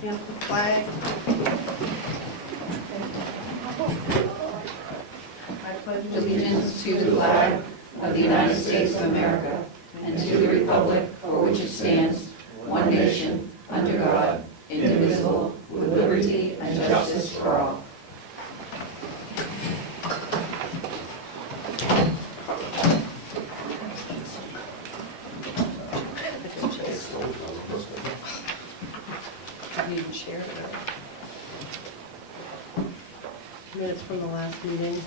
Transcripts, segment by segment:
Stamp the flag. I pledge Allegiance to the flag of the United States of America and to the republic for which it stands, one nation, under God, indivisible, with liberty and justice for all. haven't even shared it. Minutes from the last meeting.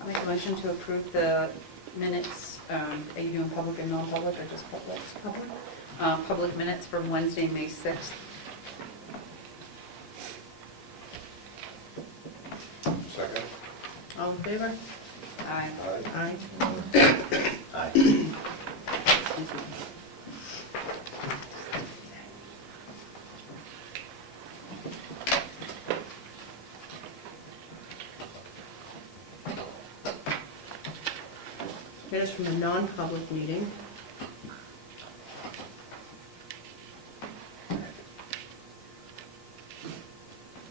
I'll make a motion to approve the minutes. Are you doing public and non-public or just public? Public. Public minutes from Wednesday, May 6th. Second. All in favor? Aye. Aye. Aye. Minutes from a non-public meeting. I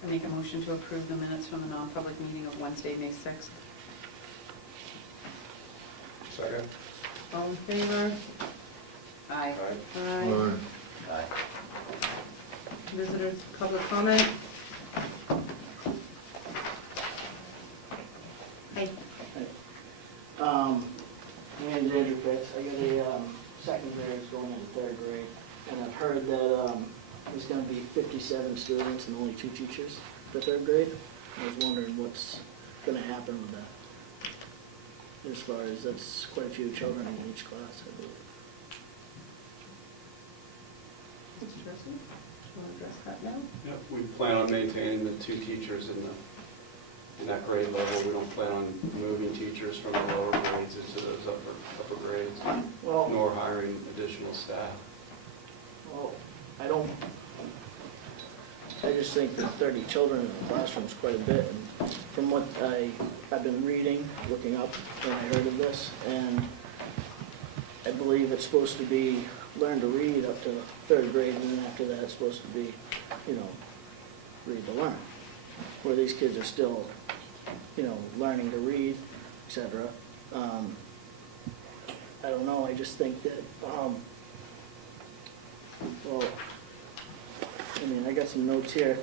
make a motion to approve the minutes from the non-public meeting of Wednesday, May 6th. Second. All in favor? Aye. Aye. Aye. Visitors, public comment? Hi. My name's Andrew Pitts. I got a second graders going into third grade, and I've heard that there's going to be 57 students and only 2 teachers for third grade. I was wondering what's going to happen with that, as far as that's quite a few children in each class, I believe. Mr. Dresser, do you want to address that now? Yep, we plan on maintaining the 2 teachers in that grade level. We don't plan on moving teachers from the lower grades into those upper grades, Well, nor hiring additional staff. I just think that 30 children in the classroom is quite a bit. And from what I've been reading, looking up when I heard of this, and I believe it's supposed to be learn to read up to third grade, and then after that it's supposed to be, read to learn. Where these kids are still, learning to read, etc. I don't know, I just think that, I got some notes here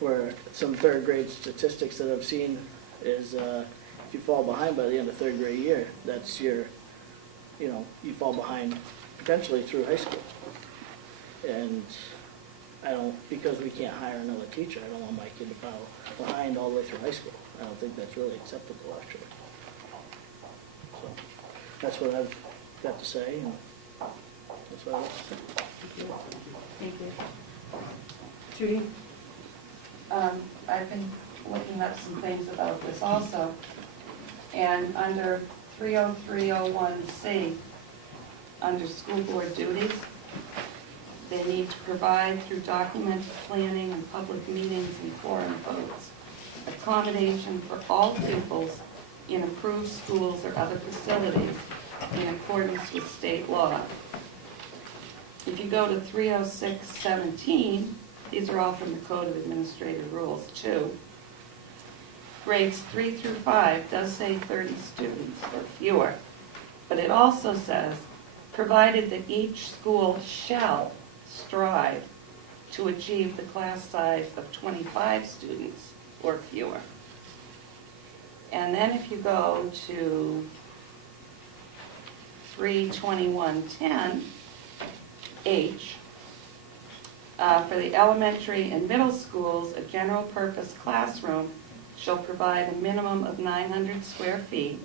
where some third grade statistics that I've seen is if you fall behind by the end of third grade year, that's your, you fall behind potentially through high school. And because we can't hire another teacher, I don't want my kid to fall behind all the way through high school. I don't think that's really acceptable, actually. So that's what I've got to say, and that's what I have to say. Thank you. Judy? I've been looking up some things about this also, and under 30301C, under school board duties, they need to provide through documented planning and public meetings and quorum votes, accommodation for all pupils in approved schools or other facilities in accordance with state law. If you go to 30617, these are all from the Code of Administrative Rules too. Grades 3 through 5 does say 30 students or fewer, but it also says, provided that each school shall strive to achieve the class size of 25 students or fewer. And then if you go to 32110, H, for the elementary and middle schools, a general purpose classroom shall provide a minimum of 900 square feet,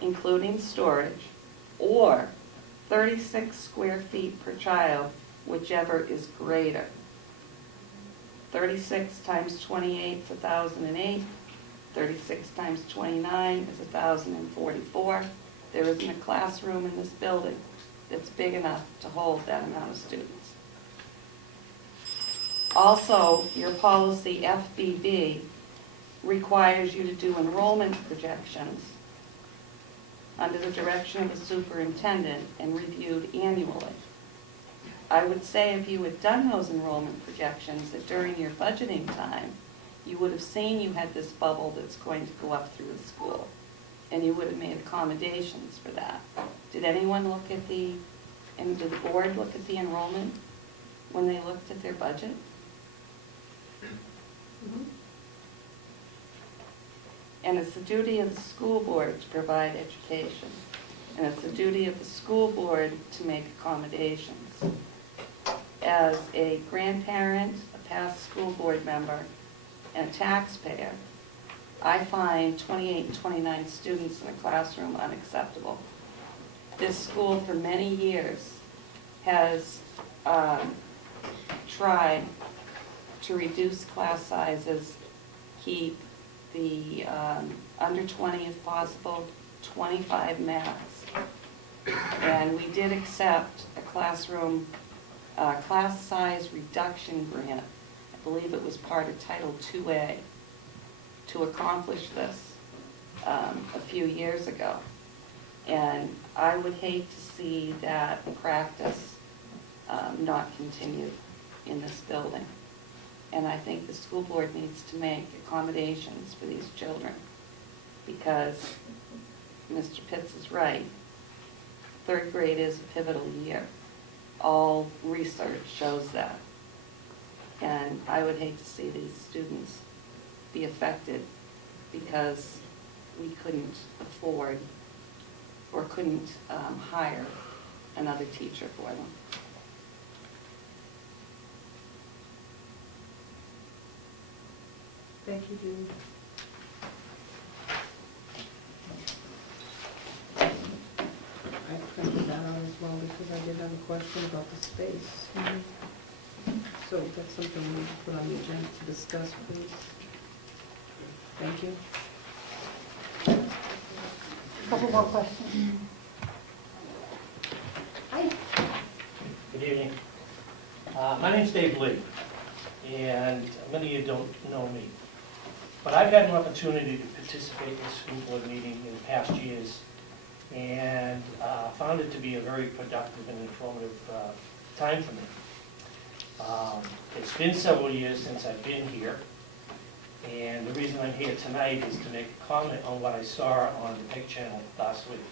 including storage, or 36 square feet per child, whichever is greater. 36 times 28 is 1,008. 36 times 29 is 1,044. There isn't a classroom in this building that's big enough to hold that amount of students. Also, your policy FBB requires you to do enrollment projections under the direction of a superintendent and reviewed annually. I would say if you had done those enrollment projections, that during your budgeting time, you would have seen you had this bubble that's going to go up through the school, and you would have made accommodations for that. Did anyone look at and did the board look at the enrollment when they looked at their budget? Mhm. And it's the duty of the school board to provide education. And it's the duty of the school board to make accommodations. As a grandparent, a past school board member, and a taxpayer, I find 28 and 29 students in a classroom unacceptable. This school for many years has tried to reduce class sizes, keep the under 20 if possible, 25 max. And we did accept a classroom class size reduction grant. I believe it was part of Title IIA to accomplish this a few years ago. And I would hate to see that practice not continue in this building. And I think the school board needs to make accommodations for these children, because Mr. Pitts is right. Third grade is a pivotal year. All research shows that. And I would hate to see these students be affected because we couldn't afford or couldn't hire another teacher for them. Thank you, Judy. I printed that out as well because I did have a question about the space. So that's something we need to put on the agenda to discuss, please. Thank you. Couple more questions. Hi. Good evening. My name's Dave Lee, and many of you don't know me. But I've had an opportunity to participate in the school board meeting in past years, and found it to be a very productive and informative time for me. It's been several years since I've been here, and the reason I'm here tonight is to make a comment on what I saw on the PIC channel last week.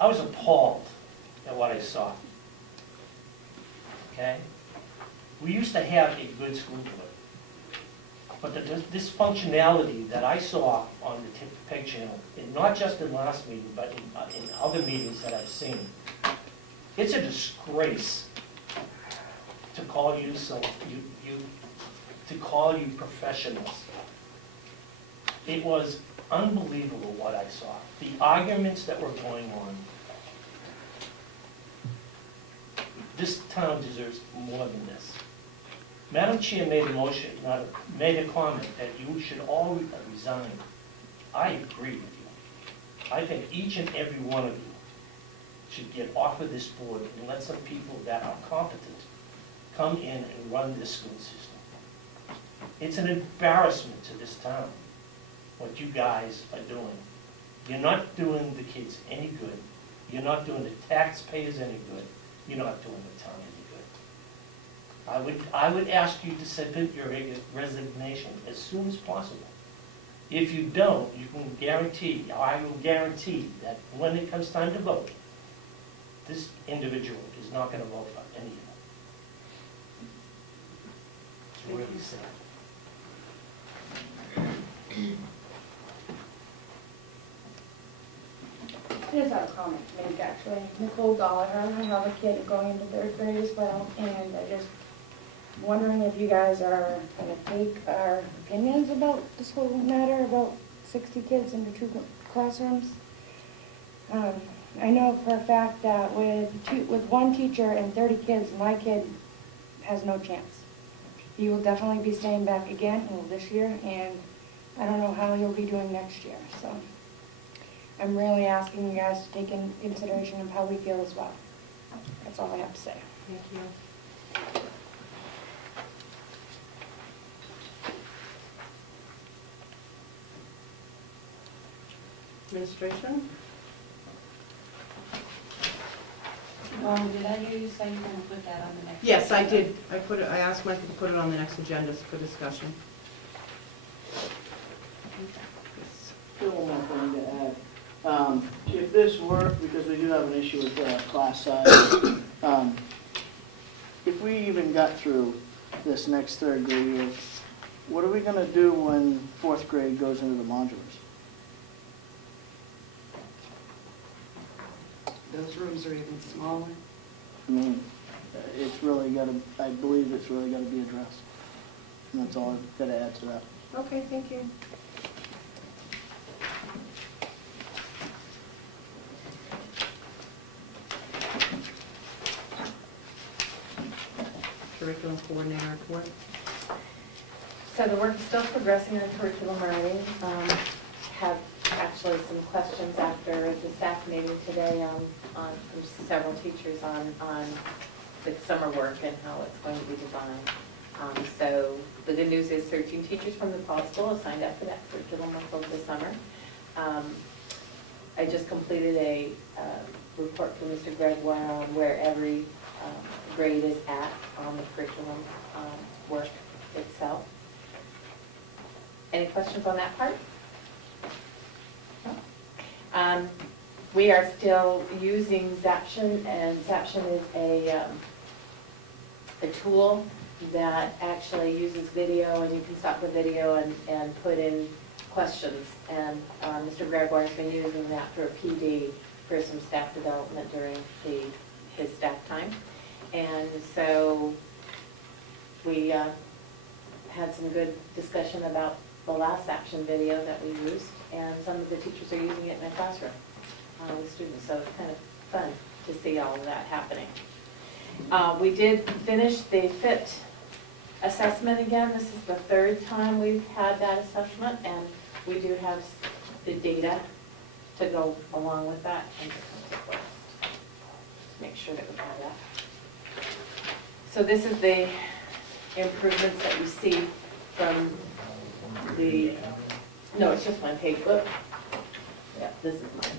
I was appalled at what I saw. Okay? We used to have a good school board. But the dysfunctionality that I saw on the PEG channel, and not just in last meeting, but in other meetings that I've seen, it's a disgrace to call you professionals. It was unbelievable what I saw. The arguments that were going on. This town deserves more than this. Madam Chair made a comment that you should all resign. I agree with you. I think each and every one of you should get off of this board and let some people that are competent come in and run this school system. It's an embarrassment to this town, what you guys are doing. You're not doing the kids any good. You're not doing the taxpayers any good. You're not doing the town any good. I would ask you to submit your resignation as soon as possible. If you don't, you can guarantee, I will guarantee that when it comes time to vote, this individual is not gonna vote for any of them. It's really sad. I just have a comment to make, actually. Nicole Gallagher, I have a kid going into 3rd grade as well, and I just wondering if you guys are gonna take our opinions about this whole matter, about 60 kids into 2 classrooms. I know for a fact that with 1 teacher and 30 kids, my kid has no chance. He will definitely be staying back again this year, and I don't know how he'll be doing next year, so. I'm really asking you guys to take in consideration of how we feel as well. That's all I have to say. Thank you. Administration? Did I hear you say you're gonna put that on the next? Yes, I did. I asked Michael to put it on the next agenda for discussion. Still one more thing to add. If this worked, because we do have an issue with class size, if we even got through this next 3rd grade year, what are we gonna do when 4th grade goes into the modulars? Those rooms are even smaller. I mean, it's really gotta, I believe it's really gotta be addressed. And that's all I've gotta add to that. Okay, thank you. Curriculum coordinator report. So the work is still progressing on curriculum writing. Have actually some questions after the staff meeting today from several teachers on the summer work and how it's going to be designed. So the good news is 13 teachers from the fall school have signed up for that curriculum work over the summer. I just completed a report from Mr. Gregoire on where every grade is at on the curriculum work itself. Any questions on that part? No? We are still using Zaption, and Zaption is a tool that actually uses video, and you can stop the video and put in questions. And Mr. Gregoire has been using that for a PD for some staff development during his staff time. And so we had some good discussion about the last action video that we used, and some of the teachers are using it in their classroom with students, so it's kind of fun to see all of that happening. We did finish the FIT assessment again. This is the 3rd time we've had that assessment, and we do have the data to go along with that. And make sure that we have that. So this is the improvements that you see from the, no, it's just one page book. Yeah, this is mine.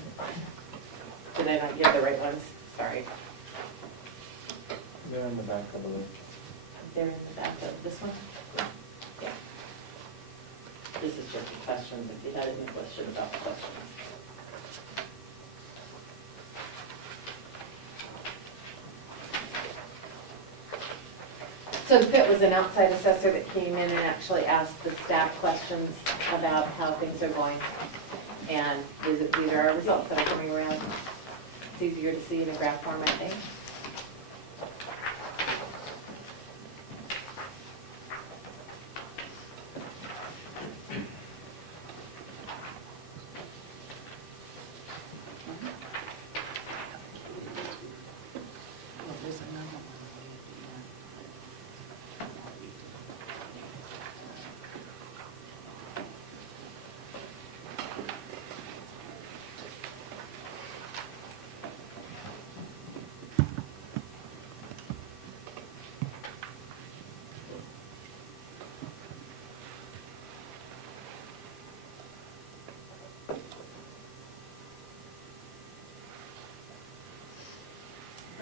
Did I not give the right ones? Sorry. They're in the back, I believe. They're in the back of this one? Yeah. This is just the questions, if you had any questions about the questions. So Pitt was an outside assessor that came in and actually asked the staff questions about how things are going. And these are our results that are coming around. It's easier to see in a graph form, I think.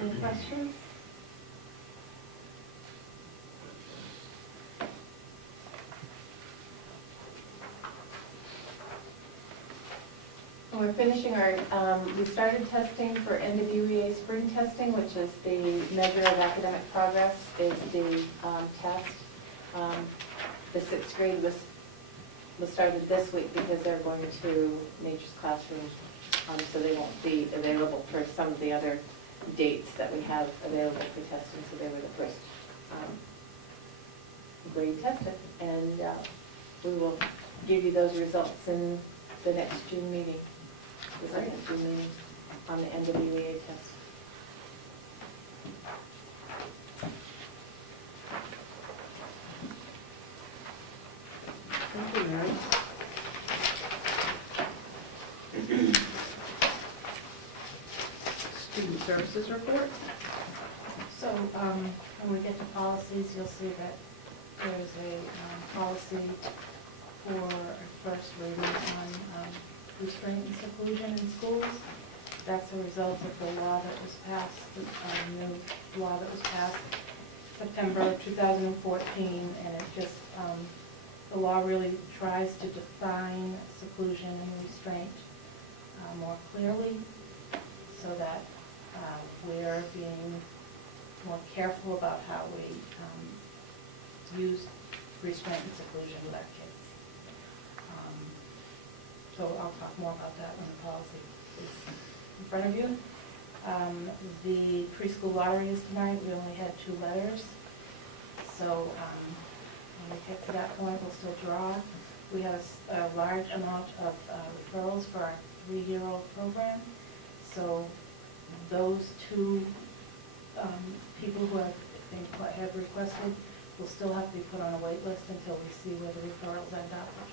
Any questions? We're finishing our, we started testing for NWEA spring testing, which is the measure of academic progress, is the test. The sixth grade was started this week because they're going to nature's classrooms, so they won't be available for some of the other dates that we have available for testing, so they were the first grade tested. And we will give you those results in the next June meeting. The second June meeting on the NWEA test. Thank you, Mary. Student services report. So, when we get to policies, you'll see that there's a policy for a first reading on restraint and seclusion in schools. That's a result of the law that was passed, the new law that was passed September 2014, and it just, the law really tries to define seclusion and restraint more clearly, so that we're being more careful about how we use restraint and seclusion with our kids. So I'll talk more about that when the policy is in front of you. The preschool lottery is tonight. We only had 2 letters. So when we get to that point, we'll still draw. We have a large amount of referrals for our 3-year-old program. So those 2 people who have requested will still have to be put on a wait list until we see where the referrals end up, which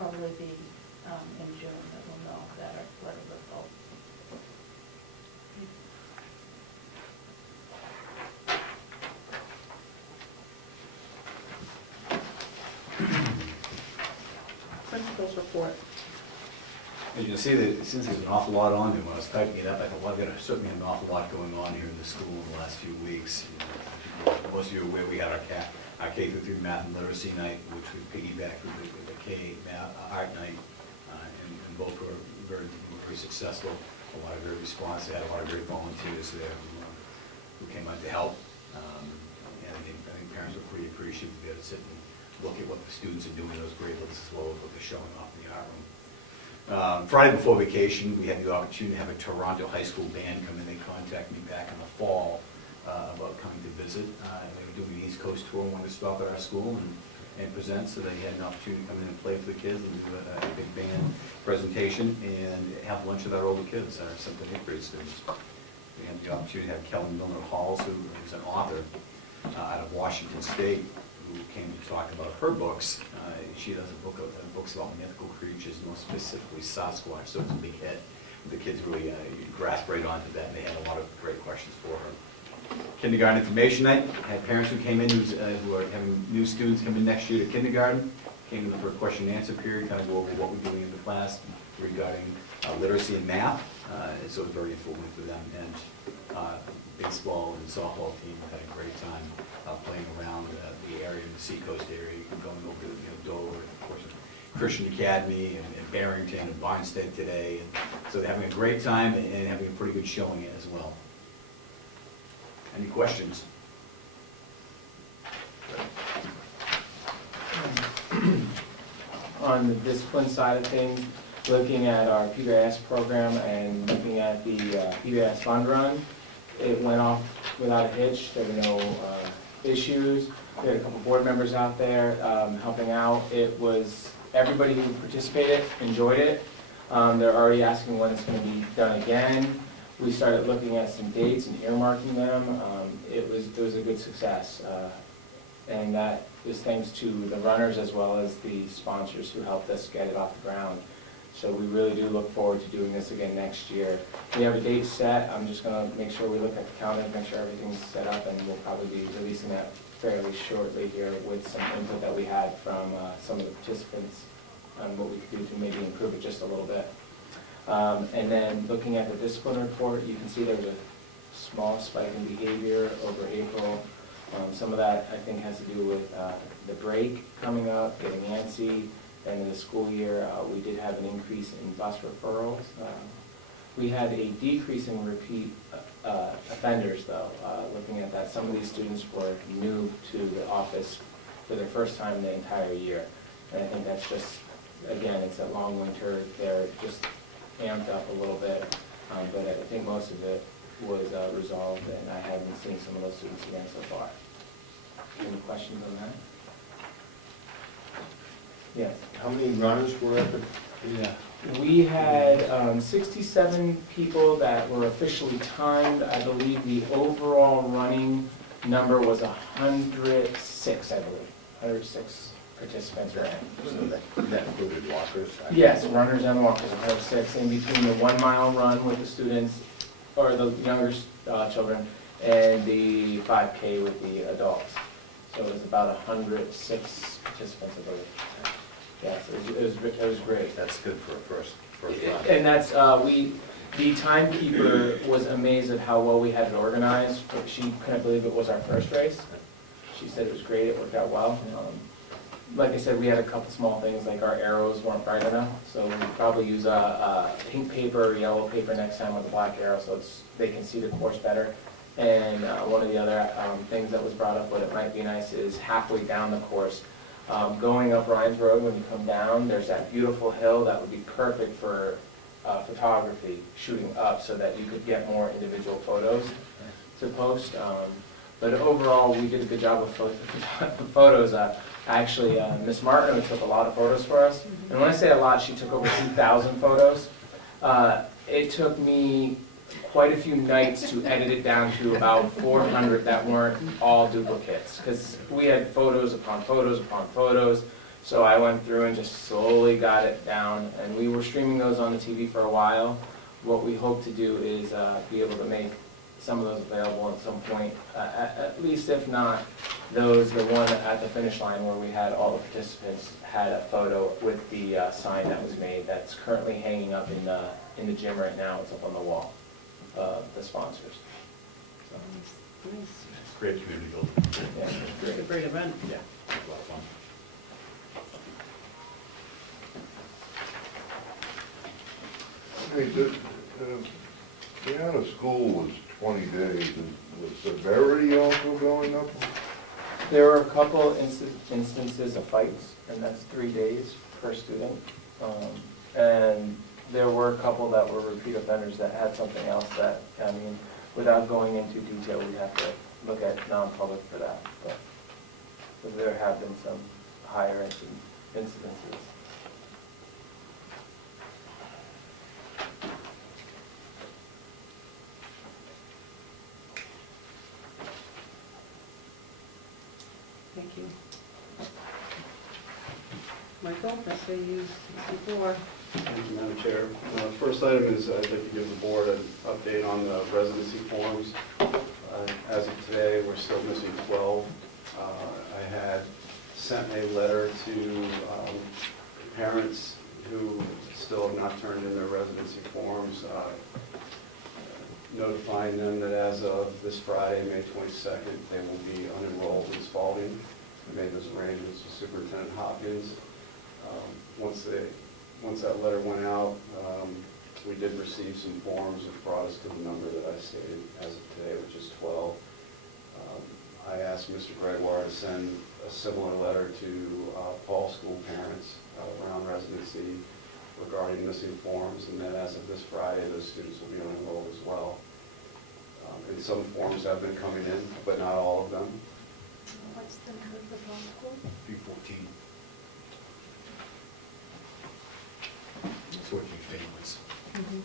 will probably be in June that we'll know that our letter result. Principal's report. As you can see, it seems there's an awful lot on there. When I was typing it up, I thought, well, I've got certainly an awful lot going on here in the school in the last few weeks. You know, most of you are aware we had our K through 3 math and literacy night, which we piggybacked with the K math art night, and both were very successful. A lot of great response. They had a lot of great volunteers there who came out to help. And I think parents were pretty appreciative to be able to sit and look at what the students are doing in those grade levels as well as what they're showing off in the art room. Friday before vacation, we had the opportunity to have a Toronto high school band come in. They contacted me back in the fall about coming to visit. They were doing the East Coast tour and wanted to stop at our school and present, so they had an opportunity to come in and play for the kids and do a big band presentation and have lunch with our older kids, our 7th and 8th grade students. We had the opportunity to have Kellen Milner Halls, who is an author out of Washington State, who came to talk about her books. She does books about mythical creatures, more specifically Sasquatch, so it's a big hit. The kids really grasped right onto that, and they had a lot of great questions for her. Kindergarten information night, had parents who came in who are having new students come in next year to kindergarten, came in for a question and answer period, kind of go over what we're doing in the class regarding literacy and math, so it was very informative for them. And baseball and softball team had a great time playing around the area, in the Seacoast area, going over to Dover, and of course Christian Academy and Barrington and Barnstead today. And so they're having a great time and having a pretty good showing as well. Any questions? On the discipline side of things, looking at our PBIS program and looking at the PBIS fund run, it went off without a hitch. There were no issues. We had a couple board members out there helping out. It was, everybody who participated enjoyed it. They're already asking when it's going to be done again. We started looking at some dates and earmarking them. It was a good success. And that is thanks to the runners as well as the sponsors who helped us get it off the ground. So we really do look forward to doing this again next year. We have a date set. I'm just going to make sure we look at the calendar, make sure everything's set up, and we'll probably be releasing that fairly shortly here with some input that we had from some of the participants on what we could do to maybe improve it just a little bit. And then looking at the discipline report, you can see there was a small spike in behavior over April. Some of that, I think, has to do with the break coming up, getting antsy. End of the school year, we did have an increase in bus referrals. We had a decrease in repeat offenders, though, looking at that. Some of these students were new to the office for their first time the entire year. And I think that's just, again, it's a long winter. They're just amped up a little bit. But I think most of it was resolved, and I haven't seen some of those students again so far. Any questions on that? Yes. How many runners were at the? Yeah. We had 67 people that were officially timed. I believe the overall running number was 106, I believe. 106 participants ran. So that included walkers? Yes, runners and walkers, 106. In between the 1 mile run with the students, or the younger children, and the 5K with the adults. So it was about 106 participants, I believe. Yes, it was great. That's good for a first run. And that's, the timekeeper was amazed at how well we had it organized. She couldn't believe it was our first race. She said it was great, it worked out well. Like I said, we had a couple small things, like our arrows weren't bright enough, so we probably use a pink paper or yellow paper next time with a black arrow, so they can see the course better. And one of the other things that was brought up, what it might be nice, is halfway down the course, going up Rhines Road, when you come down, there's that beautiful hill that would be perfect for photography, shooting up, so that you could get more individual photos to post. But overall, we did a good job of photos. Actually, Miss Martin took a lot of photos for us. And when I say a lot, she took over 2,000 photos. It took me quite a few nights to edit it down to about 400 that weren't all duplicates, because we had photos upon photos upon photos. So I went through and just slowly got it down, and we were streaming those on the TV for a while. What we hope to do is be able to make some of those available at some point, at least if not the one at the finish line where we had all the participants had a photo with the sign that was made that's currently hanging up in the gym right now. It's up on the wall, the sponsors. So, Nice. It's great community building. yeah, It's a great event. Yeah, it's a lot of fun. Hey, the out of school was 20 days, and was severity also going up? There were a couple instances of fights, and that's 3 days per student. And there were a couple that were repeat offenders that had something else that, I mean, without going into detail, we'd have to look at non-public for that. But there have been some higher incidences. Thank you. Michael, SAU 64. Thank you, Madam Chair. First item is I'd like to give the board an update on the residency forms. As of today, we're still missing 12. I had sent a letter to parents who still have not turned in their residency forms, notifying them that as of this Friday, May 22nd, they will be unenrolled in Spalding. I made those arrangements with Superintendent Hopkins. Once that letter went out, we did receive some forms which brought us to the number that I stated as of today, which is 12. I asked Mr. Gregoire to send a similar letter to all school parents around residency regarding missing forms, and then as of this Friday, those students will be unenrolled as well. And some forms have been coming in, but not all of them. What's the code for Paul School? 314. 14 families. Individuals.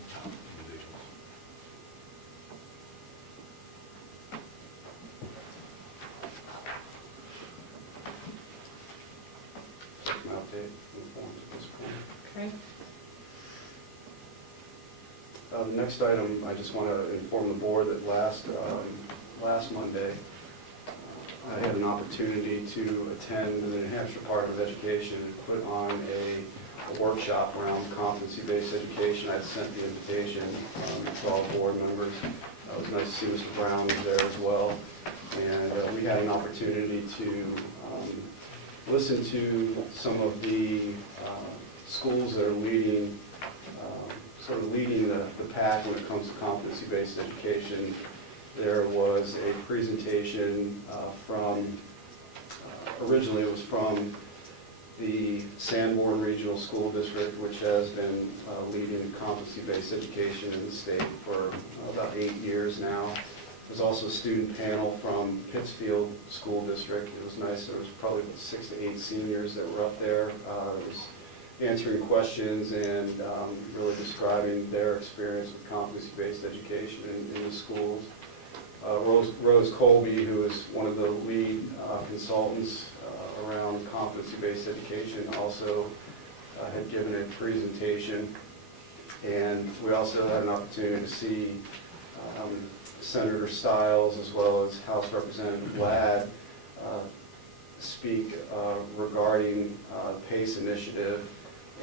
An update on the forms at this point. Okay. The next item, I just want to inform the board that last Monday, I had an opportunity to attend the New Hampshire Department of Education and put on a workshop around competency-based education. I sent the invitation to all board members. It was nice to see Mr. Brown was there as well. And we had an opportunity to listen to some of the schools that are leading, sort of leading the pack when it comes to competency-based education. There was a presentation from, originally it was from the Sanborn Regional School District, which has been leading competency-based education in the state for about 8 years now. There's also a student panel from Pittsfield School District. It was nice. There was probably 6 to 8 seniors that were up there. It was answering questions and really describing their experience with competency-based education in the schools. Rose Colby, who is one of the lead consultants around competency-based education, also had given a presentation. And we also had an opportunity to see Senator Stiles as well as House Representative Ladd speak regarding PACE initiative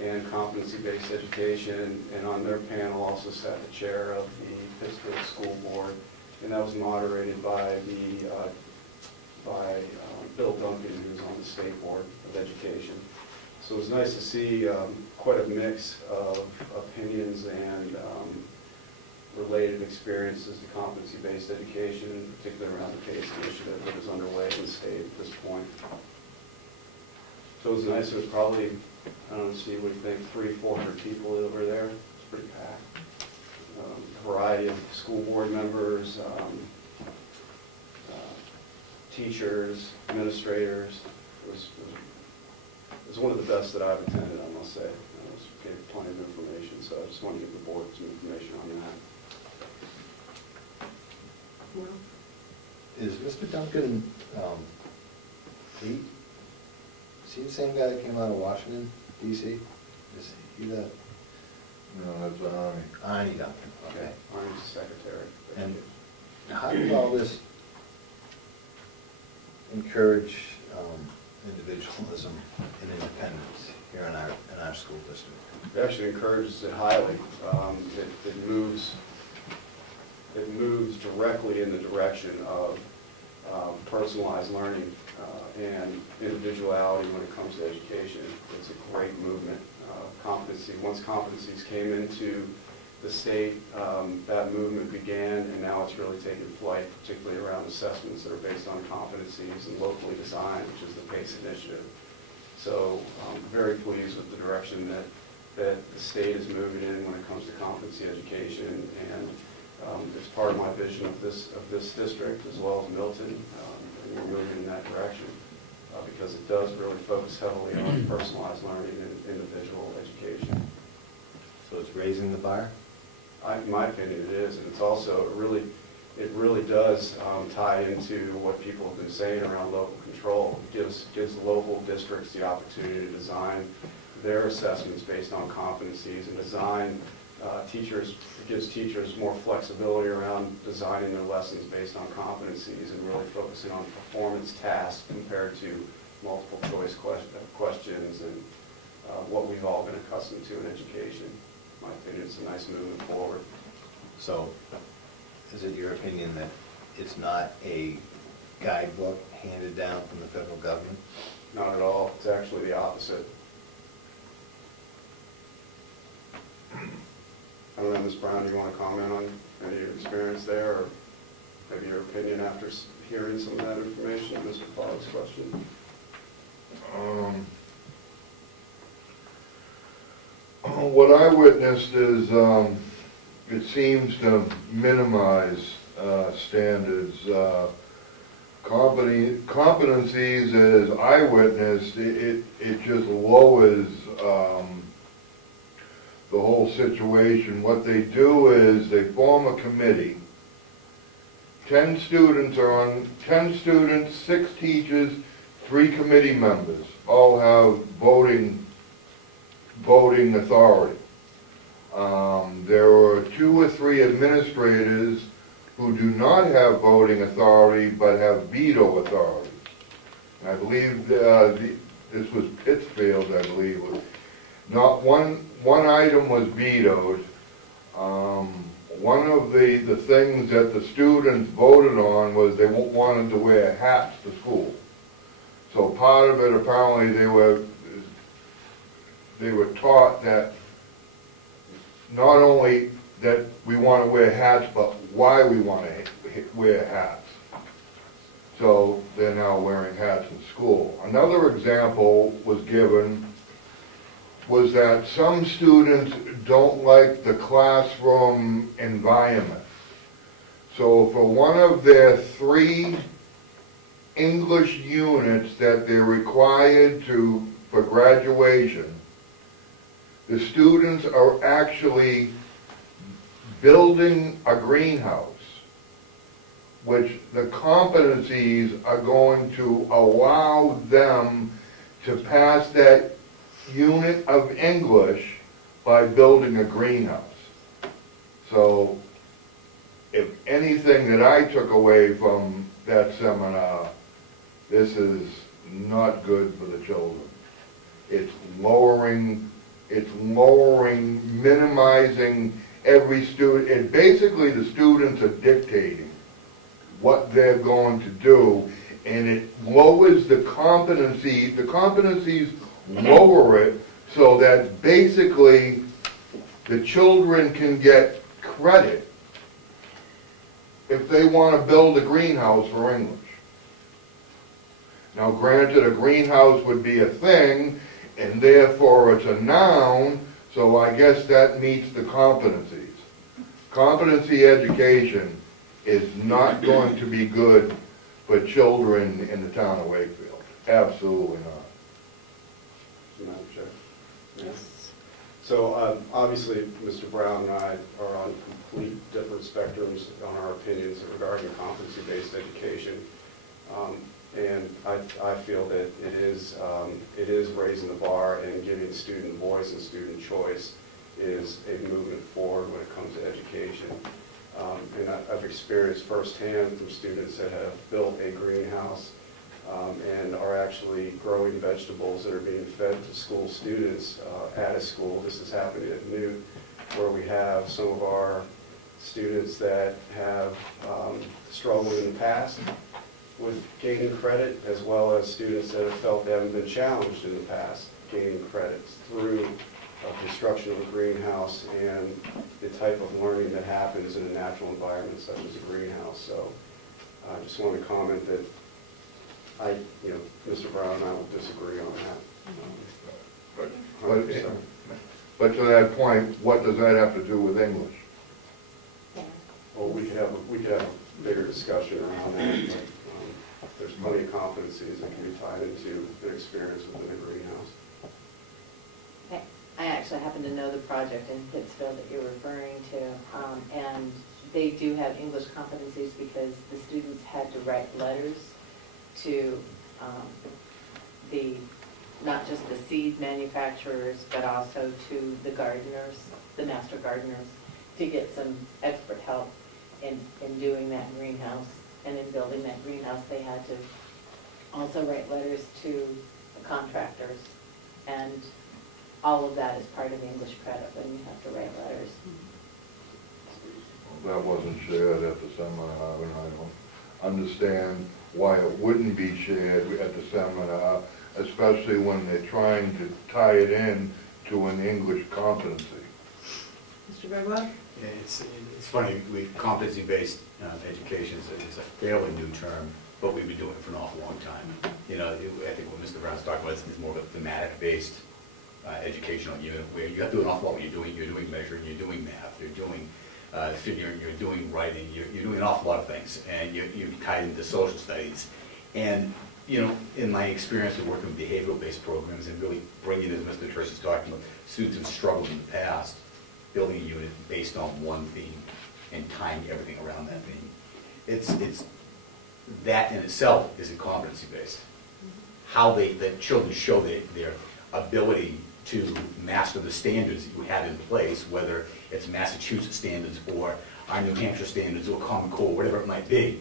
and competency-based education, and on their panel also sat the chair of the Pittsfield School Board, and that was moderated by Bill Duncan, who's on the State Board of Education. So it was nice to see quite a mix of opinions and related experiences to competency-based education, particularly around the PACE initiative that is underway in the state at this point. So it was nice. It was probably, I don't know, see what you think, 300-400 people over there. It's pretty packed. A variety of school board members, teachers, administrators. It was one of the best that I've attended, I must say. It gave plenty of information, so I just want to give the board some information on that. Well, Is Mr. Duncan, is he the same guy that came out of Washington, D.C.? Is he the? No, that's Arnie. Arnie Duncan, okay. Arnie's secretary. And how does all this encourage individualism and independence here in our school district? It actually encourages it highly. It moves directly in the direction of personalized learning and individuality when it comes to education. It's a great movement. Once competencies came into the state, that movement began, and now it's really taken flight, particularly around assessments that are based on competencies and locally designed, which is the PACE initiative. So I'm very pleased with the direction that the state is moving in when it comes to competency education, and it's part of my vision of this district as well as Milton, and we're moving in that direction because it does really focus heavily on personalized learning and individual education. So it's raising the bar? In my opinion, it is, and it's also it really does tie into what people have been saying around local control. It gives local districts the opportunity to design their assessments based on competencies and design teachers. It gives teachers more flexibility around designing their lessons based on competencies and really focusing on performance tasks compared to multiple choice questions and what we've all been accustomed to in education. In my opinion, it's a nice movement forward. So is it your opinion that it's not a guidebook handed down from the federal government? Not at all. It's actually the opposite. I don't know, Ms. Brown, do you want to comment on any of your experience there, or maybe your opinion after hearing some of that information, Mr. Fogg's question? What I witnessed is it seems to minimize standards. Competencies, as I witnessed, it just lowers the whole situation. What they do is they form a committee. 10 students are on, 10 students, 6 teachers, 3 committee members, all have voting authority. There are 2 or 3 administrators who do not have voting authority but have veto authority. And I believe this was Pittsfield, I believe. Not one item was vetoed. one of the things that the students voted on was they wanted to wear hats to school. So part of it, apparently, they were taught that not only that we want to wear hats, but why we want to wear hats. So they're now wearing hats in school. Another example was given was that some students don't like the classroom environment. So for one of their 3 English units that they're required to for graduation, the students are actually building a greenhouse, which the competencies are going to allow them to pass that unit of English by building a greenhouse. So if anything that I took away from that seminar, this is not good for the children. It's lowering, minimizing every student. Basically the students are dictating what they're going to do, and it lowers the competency. The competencies lower it so that basically the children can get credit if they want to build a greenhouse for English. Now granted, a greenhouse would be a thing, and therefore it's a noun, so I guess that meets the competencies. Competency education is not going to be good for children in the town of Wakefield. Absolutely not. Madam Chair. Yes. So obviously, Mr. Brown and I are on complete different spectrums on our opinions regarding competency-based education. And I feel that it is raising the bar and giving student voice and student choice is a movement forward when it comes to education. And I've experienced firsthand from students that have built a greenhouse and are actually growing vegetables that are being fed to school students at a school. This is happening at Newt, where we have some of our students that have struggled in the past with gaining credit, as well as students that have felt they haven't been challenged in the past gaining credits through construction of a greenhouse and the type of learning that happens in a natural environment such as a greenhouse. So I just want to comment that Mr. Brown and I will disagree on that. 100%. But to that point, what does that have to do with English? Well, we could have a bigger discussion around that, but there's plenty of competencies that can be tied into an experience within a greenhouse. I actually happen to know the project in Pittsfield that you're referring to, and they do have English competencies because the students had to write letters to not just the seed manufacturers, but also to the gardeners, the master gardeners, to get some expert help in doing that greenhouse. And in building that greenhouse, they had to also write letters to the contractors. And all of that is part of English credit when you have to write letters. That wasn't shared at the seminar, and I don't understand why it wouldn't be shared at the seminar, especially when they're trying to tie it in to an English competency. Mr. Gregoire? Yeah, it's funny, competency-based education is a fairly new term, but we've been doing it for an awful long time. I think what Mr. Brown's talking about is more of a thematic-based educational unit where you have to do an awful lot what you're doing measuring, you're doing math, you're doing figuring, you're doing writing, you're doing an awful lot of things, and you're tied into social studies. And in my experience of working with behavioral-based programs and really bringing, as Mr. Tracy's talking about, students who've struggled in the past, building a unit based on one theme and tying everything around that theme. It's that in itself is a competency-based. How the children show their ability to master the standards that you have in place, whether it's Massachusetts standards or our New Hampshire standards or Common Core, whatever it might be.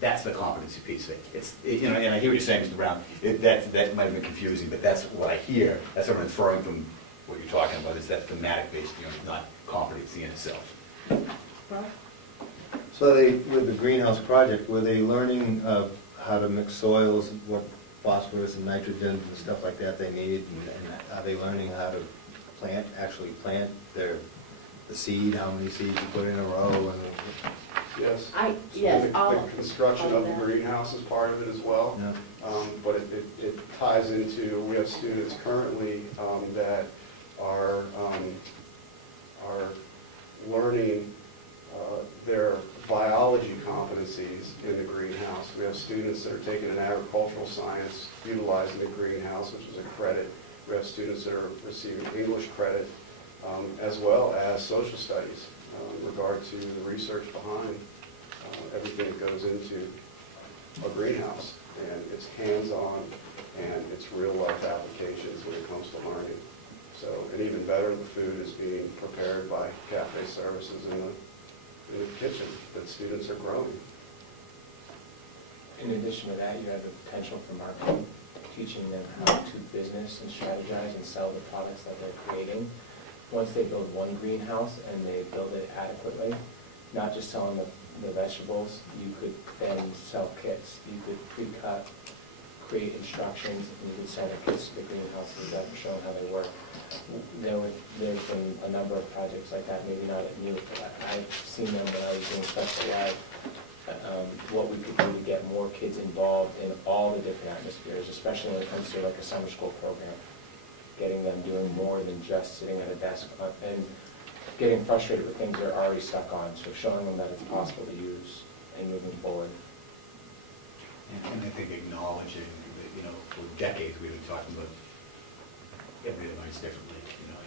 That's the competency piece of it. And I hear what you're saying, Mr. Brown. That might have been confusing, but that's what I hear. That's what I'm inferring from what you're talking about. Is that thematic-based unit, not competency in itself. Well, So they, with the greenhouse project, were they learning how to mix soils, what phosphorus and nitrogen and stuff like that they need? And are they learning how to actually plant the seed, how many seeds you put in a row? And Yes. Yes, The construction all of the that. greenhouse is part of it as well. Yeah. But it ties into, we have students currently that are learning their biology competencies in the greenhouse. We have students that are taking an agricultural science, utilizing the greenhouse, which is a credit. We have students that are receiving English credit, as well as social studies in regard to the research behind everything that goes into a greenhouse. And it's hands-on, and it's real-life applications when it comes to learning. So, and even better, the food is being prepared by cafe services in the kitchen that students are growing. In addition to that, you have the potential for marketing, teaching them how to business and strategize and sell the products that they're creating. Once they build one greenhouse and they build it adequately, not just selling the vegetables, you could then sell kits. You could pre-cut, create instructions, and you could send the kits to the greenhouses that show how they work. There's been a number of projects like that, maybe not at New, but I've seen them when I was doing special ed. What we could do to get more kids involved in all the different atmospheres, especially when it comes to like a summer school program. Getting them doing more than just sitting at a desk and getting frustrated with things they're already stuck on. So showing them that it's possible to use and moving forward. And I think acknowledging that, you know, for decades we've been talking about everybody learns differently, you know,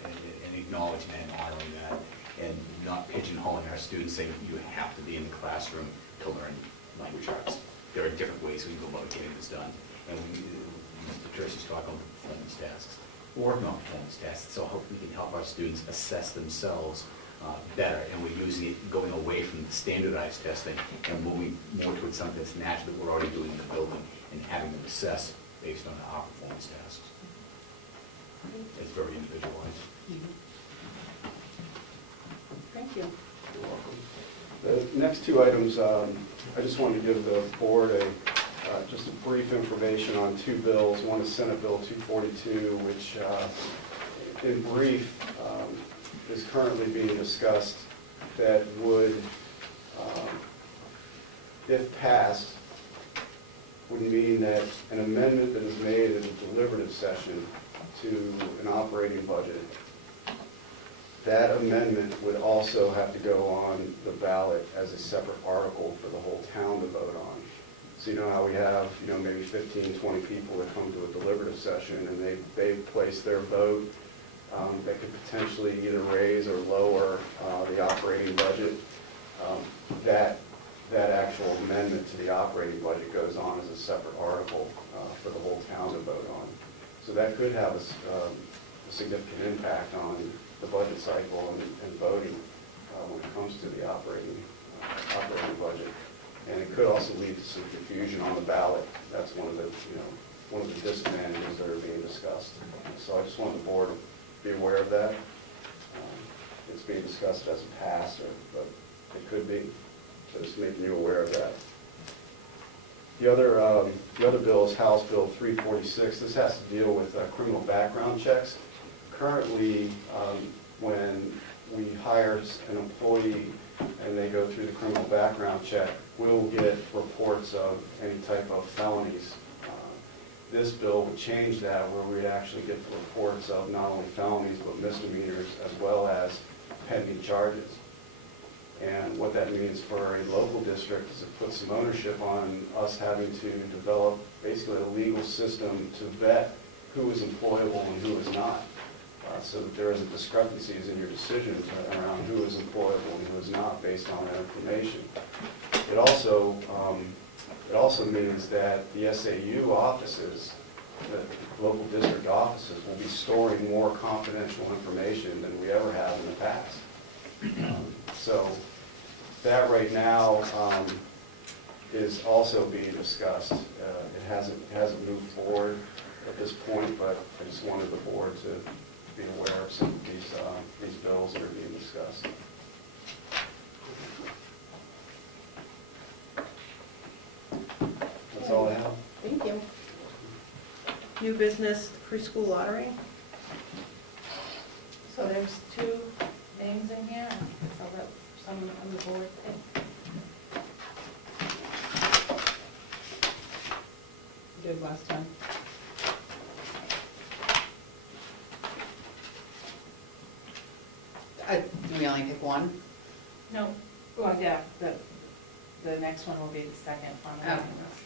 and acknowledging and honoring that, and not pigeonholing our students saying you have to be in the classroom to learn language arts. There are different ways we can go about getting this done. And Mr. Tercy's talking about performance tasks. We're working on performance tests, so hope we can help our students assess themselves better, and we're using it, going away from standardized testing and moving more towards something that's natural that we're already doing in the building and having them assess based on our performance tasks. It's very individualized. thank you. You're welcome. The next two items, I just wanted to give the board just a brief information on two bills. One is Senate Bill 242, which in brief is currently being discussed, that would, if passed, would mean that an amendment that is made in a deliberative session to an operating budget, that amendment would also have to go on the ballot as a separate article for the whole town to vote on. So you know how we have, you know, maybe 15, 20 people that come to a deliberative session and they place their vote that could potentially either raise or lower the operating budget. That actual amendment to the operating budget goes on as a separate article for the whole town to vote on. So that could have a significant impact on the budget cycle and voting when it comes to the operating budget. And it could also lead to some confusion on the ballot. That's one of the disadvantages that are being discussed. So I just want the board to be aware of that. It's being discussed as a pass, but it could be. So just making you aware of that. The other bill is House Bill 346. This has to deal with criminal background checks. Currently, when we hire an employee and they go through the criminal background check, we'll get reports of any type of felonies. This bill would change that, where we'd actually get the reports of not only felonies but misdemeanors as well as pending charges. And what that means for a local district is it puts some ownership on us having to develop basically a legal system to vet who is employable and who is not, so that there isn't discrepancies in your decisions around who is employable and who is not based on that information. It also means that the SAU offices, the local district offices, will be storing more confidential information than we ever have in the past. So that right now is also being discussed. It hasn't moved forward at this point, but I just wanted the board to be aware of some of these bills that are being discussed. Thank you. New business preschool lottery. So there's two names in here, so that someone on the board pick. Did last time. Do we only pick one? No, well, yeah, the next one will be the second on the waiting list.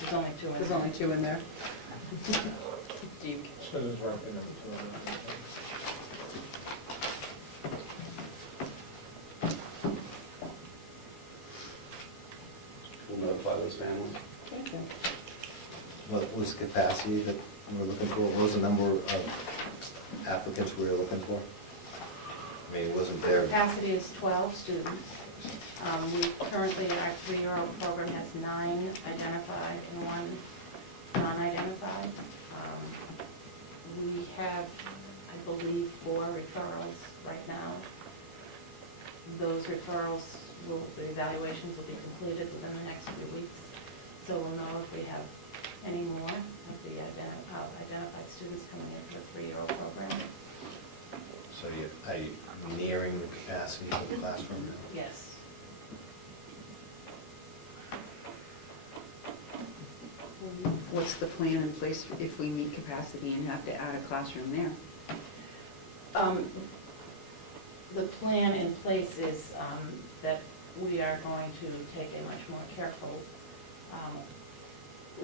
There's only two in there. There's only two in there. Do you, So there's right in number 2. We'll notify those families. Okay. What was the capacity that we were looking for? What was the number of applicants we were looking for? I mean, wasn't there? capacity is 12 students. We currently, our 3-year-old program has 9 identified and 1 non-identified. We have, I believe, 4 referrals right now. Those referrals the evaluations will be completed within the next few weeks. So we'll know if we have any more of the identified students coming in for a 3-year-old program. So are you nearing the capacity of the classroom now? Yes. What's the plan in place if we meet capacity and have to add a classroom there? The plan in place is that we are going to take a much more careful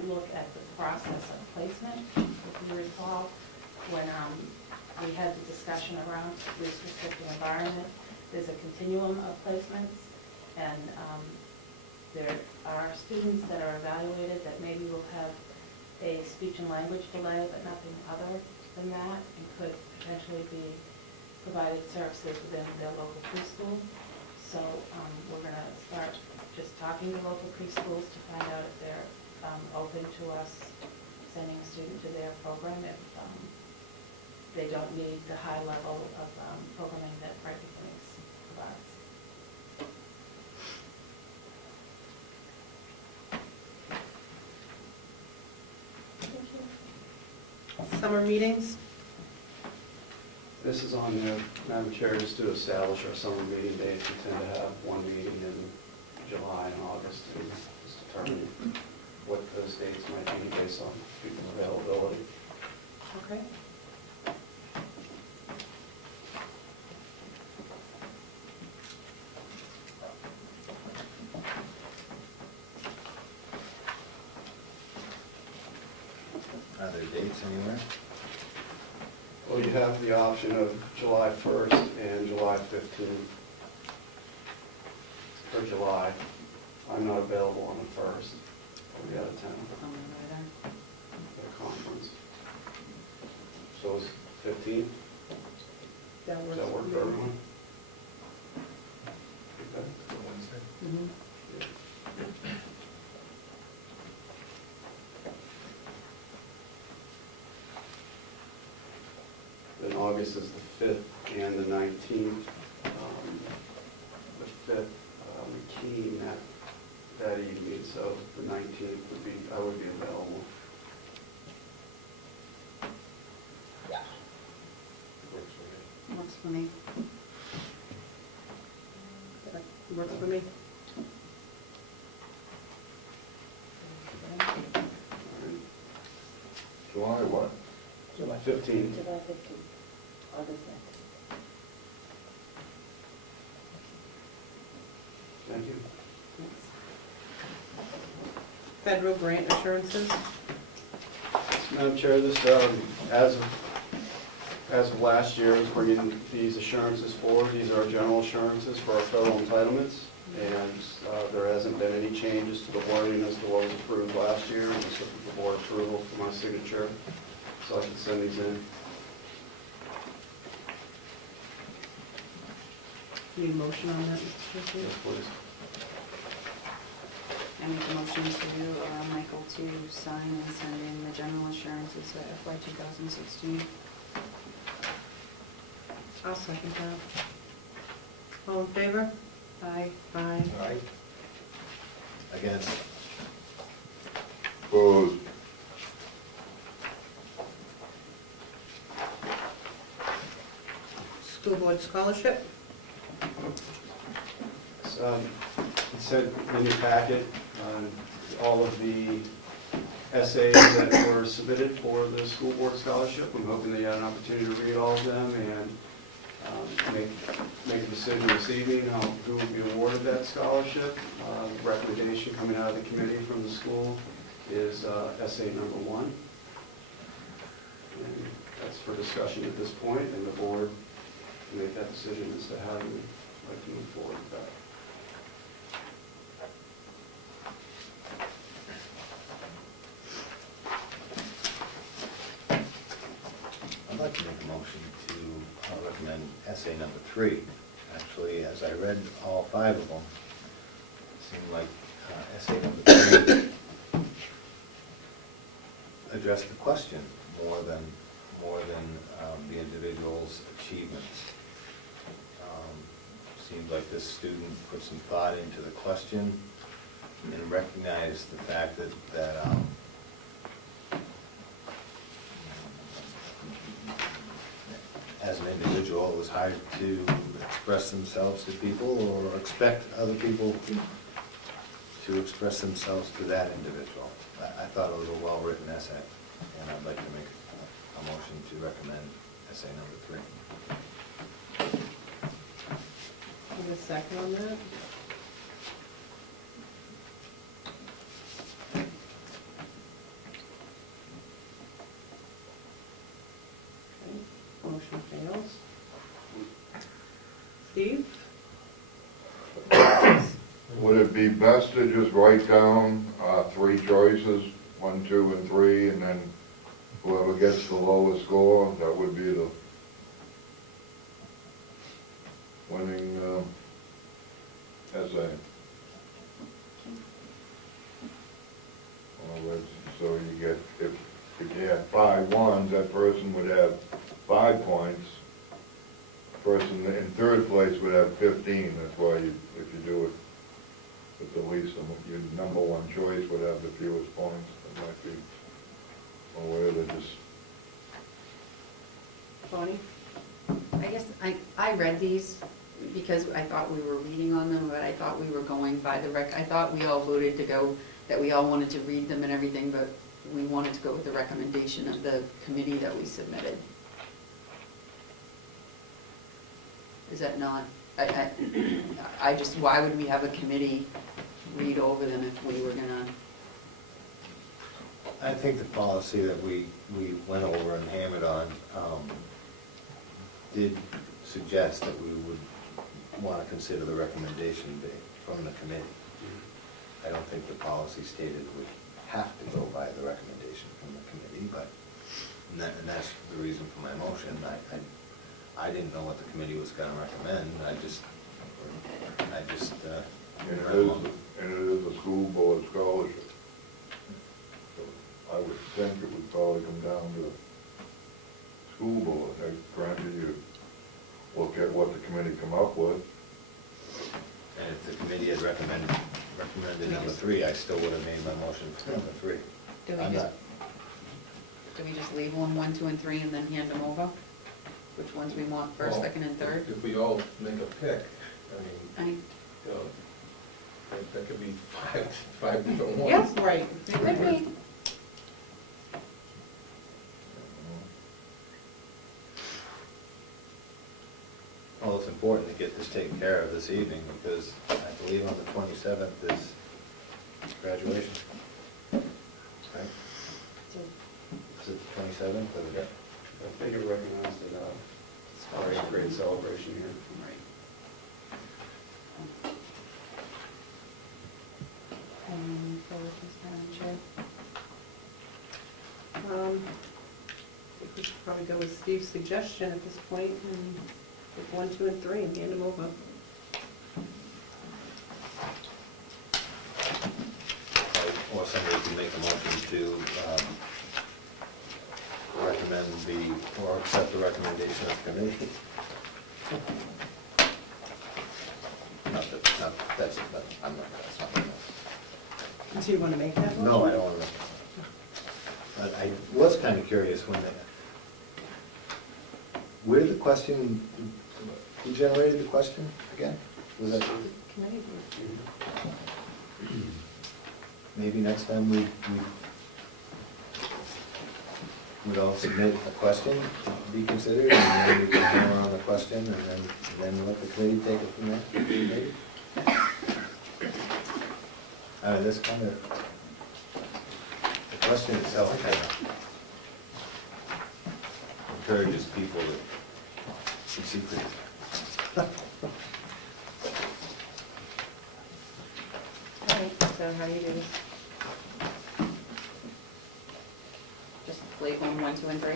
look at the process of placement. If you recall, when we had the discussion around least restrictive environment, there's a continuum of placements, and there are students that are evaluated that maybe will have a speech and language delay, but nothing other than that, and could potentially be provided services within their local preschool. So we're going to start just talking to local preschools to find out if they're open to us sending a student to their program if they don't need the high level of programming that Brighton Clinics provides. Summer meetings. This is on there, Madam Chair, just to establish our summer meeting dates. We tend to have one meeting in July and August, and just determine what those dates might be based on people availability. Okay. Are there dates anywhere? Well, you have the option of July 1st and July 15th. For July, I'm not available on the 1st. I'll be out of town at a conference. So is 15th? That Does that work for everyone? Okay. Mm-hmm. Then August is the 5th and the 19th. The 5th, McKean that evening, so the 19th would be, I would be available. Works for me. Works for me. July what? July 15th. July 15th, August 9th. Thank you. Federal grant assurances. Madam Chair, this, as of last year, is bringing these assurances forward. These are general assurances for our federal entitlements, and there hasn't been any changes to the wording as to what was approved last year. I'm just looking for board approval for my signature, so I can send these in. Need a motion on that, Mr. Chairman? Yes, please. I make a motion to Michael to sign and send in the general assurances for FY 2016. I'll second that. All in favor? Aye. Aye. Aye. Against? Opposed? Board Scholarship. It said in your packet, all of the essays that were submitted for the school board scholarship. I'm hoping that you had an opportunity to read all of them and make a decision this evening on who will be awarded that scholarship. The recommendation coming out of the committee from the school is essay number 1. And that's for discussion at this point, and the board can make that decision as to how you would like to move forward with that. I'd like to make a motion to recommend essay number 3. Actually, as I read all 5 of them, it seemed like essay number 3 addressed the question more than the individual's achievements. Seems like this student put some thought into the question and recognized the fact that as an individual, it was hard to express themselves to people or expect other people to express themselves to that individual. I thought it was a well-written essay, and I'd like to make a motion to recommend essay number 3. Give a second on that. Okay, motion fails. Steve? Would it be best to just write down 3 choices, 1, 2, and 3, and then whoever gets the lowest score, that would be the winning essay? So you get, if you had 5 ones, that person would have 5 points. Person in 3rd place would have 15. That's why if you do it with the least, your number 1 choice would have the fewest points. That might be a way to just. Bonnie? I guess I read these because I thought we were reading on them, but I thought we were going by the I thought we all voted to go, that we all wanted to read them and everything, but we wanted to go with the recommendation of the committee that we submitted. Is that not, I just, why would we have a committee read over them if we were gonna? I think the policy that we went over and hammered on did suggest that we would want to consider the recommendation from the committee. I don't think the policy stated we have to go by the recommendation from the committee, but and that's the reason for my motion. I didn't know what the committee was going to recommend. I just And it is a school board scholarship. So I would think it would probably come down to the school board. Granted, you look at what the committee come up with. And if the committee had recommended number 3, I still would have made my motion for number 3. Do we just leave 1, 2, and 3 and then hand them over? Which ones we want first, Well, second, and third? If we all make a pick, I mean, I- that could be five different ones. Yes, right. It could be. Well, it's important to get this taken care of this evening because I believe on the 27th is graduation. Right? Is it the 27th or the day? I think it recognized it as our 8th grade celebration here. I think we should probably go with Steve's suggestion at this point and pick 1, 2, and 3 and hand them over. Or somebody can make a motion to recommend or accept the recommendation of the committee. That's not. Do you want to make that motion? No, I don't want to. But I was kind of curious where the question Who generated the question again? Was that? Committee. Maybe next time we'd all submit a question to be considered, and then we can go on the question, and then let the committee take it from there, maybe? This kind of, the question itself kind of encourages people to be secretive. All right, so how do you do this? Just label them 1, 2, and 3?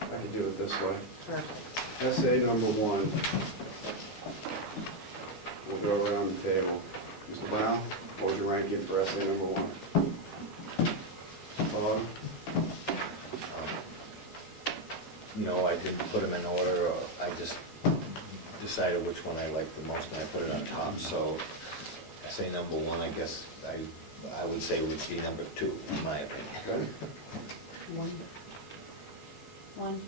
I can do it this way. Perfect. Essay number 1. We'll go around the table. Mr. Brown, what was your ranking for essay number 1? Bob? I didn't put them in order, or I just decided which one I liked the most, and I put it on top, so essay number 1, I guess, I would say would be number 2, in my opinion. Okay. 1. 1.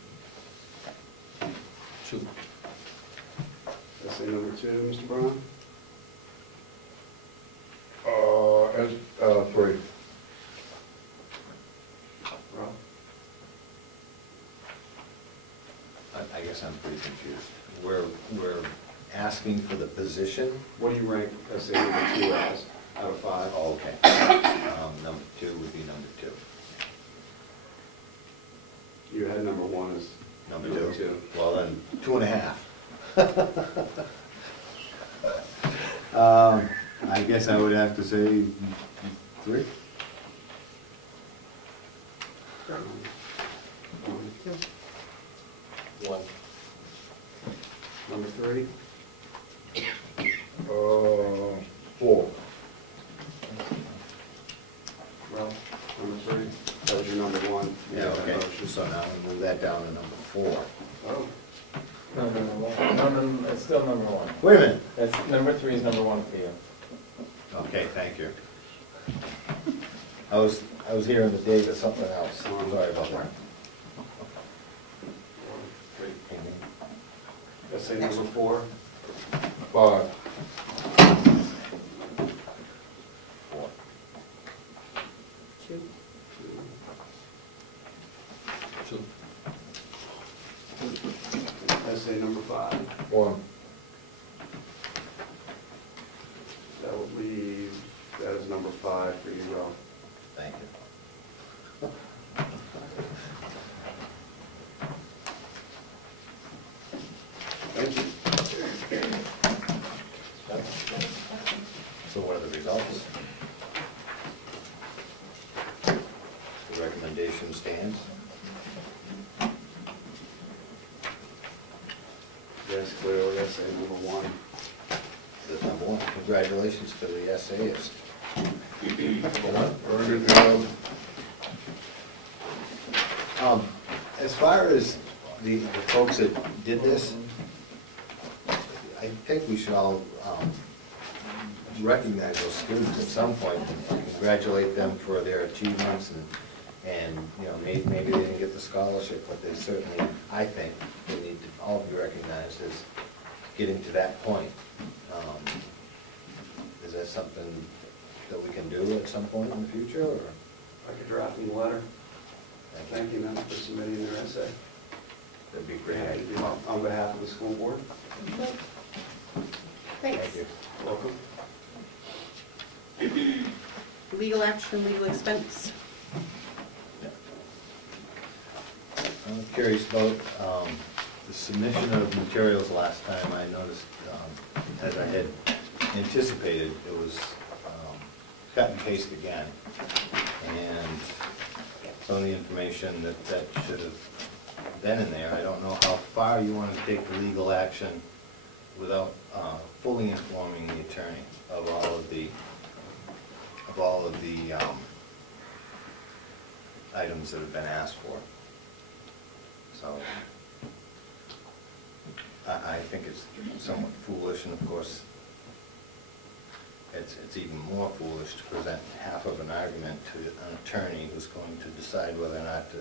2. Essay number 2, Mr. Brown? 3. Rob? I guess I'm pretty confused. We're asking for the position. What do you rank essay number 2 as, out of 5? Oh, okay. Number 2 would be number 2. You had number 1 as Number number 2. 2. Well, then, 2.5. I guess I would have to say 3. 1. Number 3? 4. Ralph? Number 3? That was your number 1. Yeah, okay. So now we move that down to number 4. Oh. No, it's still number 1. Wait a minute. That's, number 3 is number 1 for you. Okay, thank you. I was hearing the date of something else. Sorry about that. Essay number 4? 5. 4. 2. 2. Essay number 5? 1. That would leave, that is number 5 for you, Ralph. Thank you. Thank you. So what are the results? The recommendation stands. Yes, clearly, essay number 1. That's number 1. Congratulations to the essayist. Very good job. As far as the folks that did this, I think we should all recognize those students at some point and congratulate them for their achievements, and maybe they didn't get the scholarship, but they certainly, I think, they need to all be recognized as getting to that point. Is that something that we can do at some point in the future, or? I could draft them a letter thanking them for submitting their essay. That'd be great. On behalf of the school board. Thanks. Thank you. Welcome. Legal action, legal expense. I'm curious about the submission of materials last time. I noticed, as I had anticipated, it was cut and paste again. And some of the information that should have been in there, I don't know how far you want to take the legal action without fully informing the attorney of all of the items that have been asked for. So I think it's somewhat foolish, and of course, it's even more foolish to present half of an argument to an attorney who's going to decide whether or not to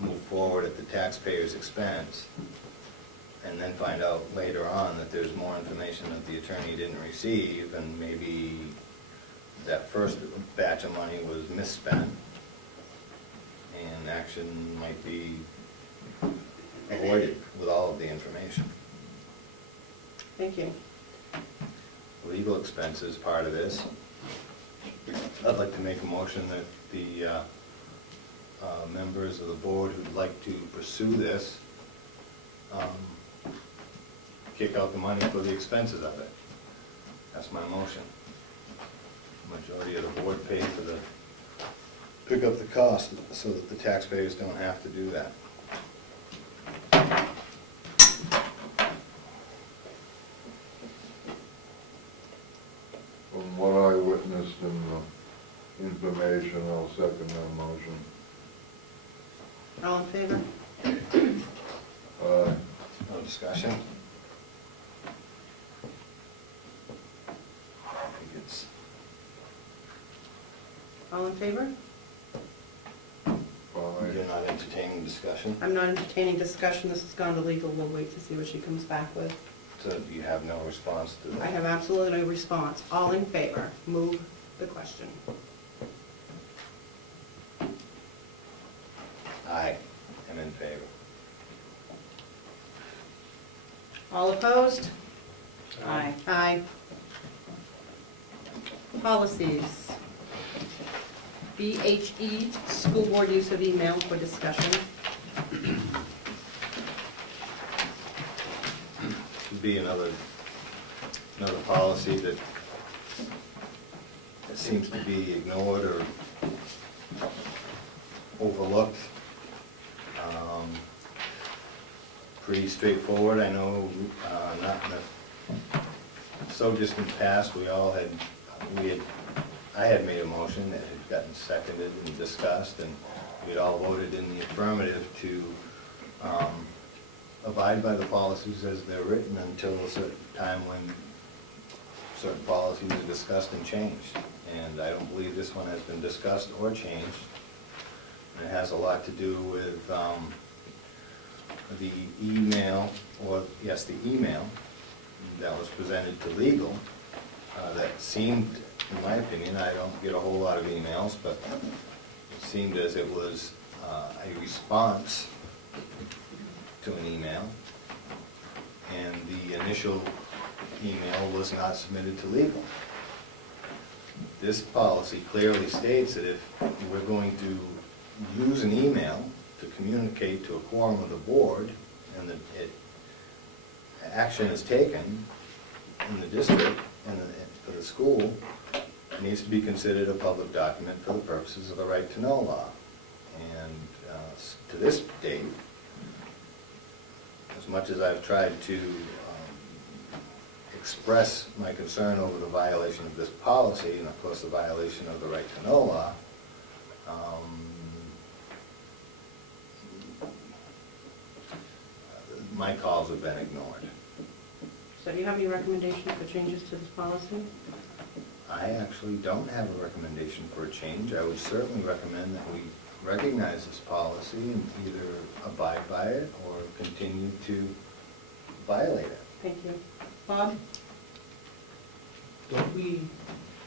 move forward at the taxpayer's expense, and then find out later on that there's more information that the attorney didn't receive, and maybe that first batch of money was misspent, and action might be avoided with all of the information. Thank you. Legal expenses part of this. I'd like to make a motion that the members of the board who'd like to pursue this kick out the money for the expenses of it. That's my motion. Majority of the board pay for the, pick up the cost so that the taxpayers don't have to do that. From what I witnessed in the information, I'll second that motion. All in favor? No discussion? I think it's, All in favor? you're not entertaining discussion, I'm not entertaining discussion. This has gone to legal. We'll wait to see what she comes back with. so you have no response to I that? have absolutely no response. All in favor? Move the question. I am in favor. All opposed? Aye. Aye. Policies. BHE, school board use of email for discussion. Should be another policy that seems to be ignored or overlooked. Pretty straightforward. I know not in the so distant past, I had made a motion that had gotten seconded and discussed, and we'd all voted in the affirmative to abide by the policies as they're written until a certain time when certain policies are discussed and changed. And I don't believe this one has been discussed or changed. And it has a lot to do with the email, the email that was presented to legal that seemed, in my opinion, I don't get a whole lot of emails, but it seemed as it was a response to an email, and the initial email was not submitted to legal. This policy clearly states that if we're going to use an email to communicate to a quorum of the board, and that action is taken in the district and for the school, it needs to be considered a public document for the purposes of the right to know law. And to this date, as much as I've tried to express my concern over the violation of this policy, and of course the violation of the right to know law, my calls have been ignored. So do you have any recommendations for changes to this policy? I actually don't have a recommendation for a change. I would certainly recommend that we recognize this policy and either abide by it or continue to violate it. Thank you. Bob? Don't we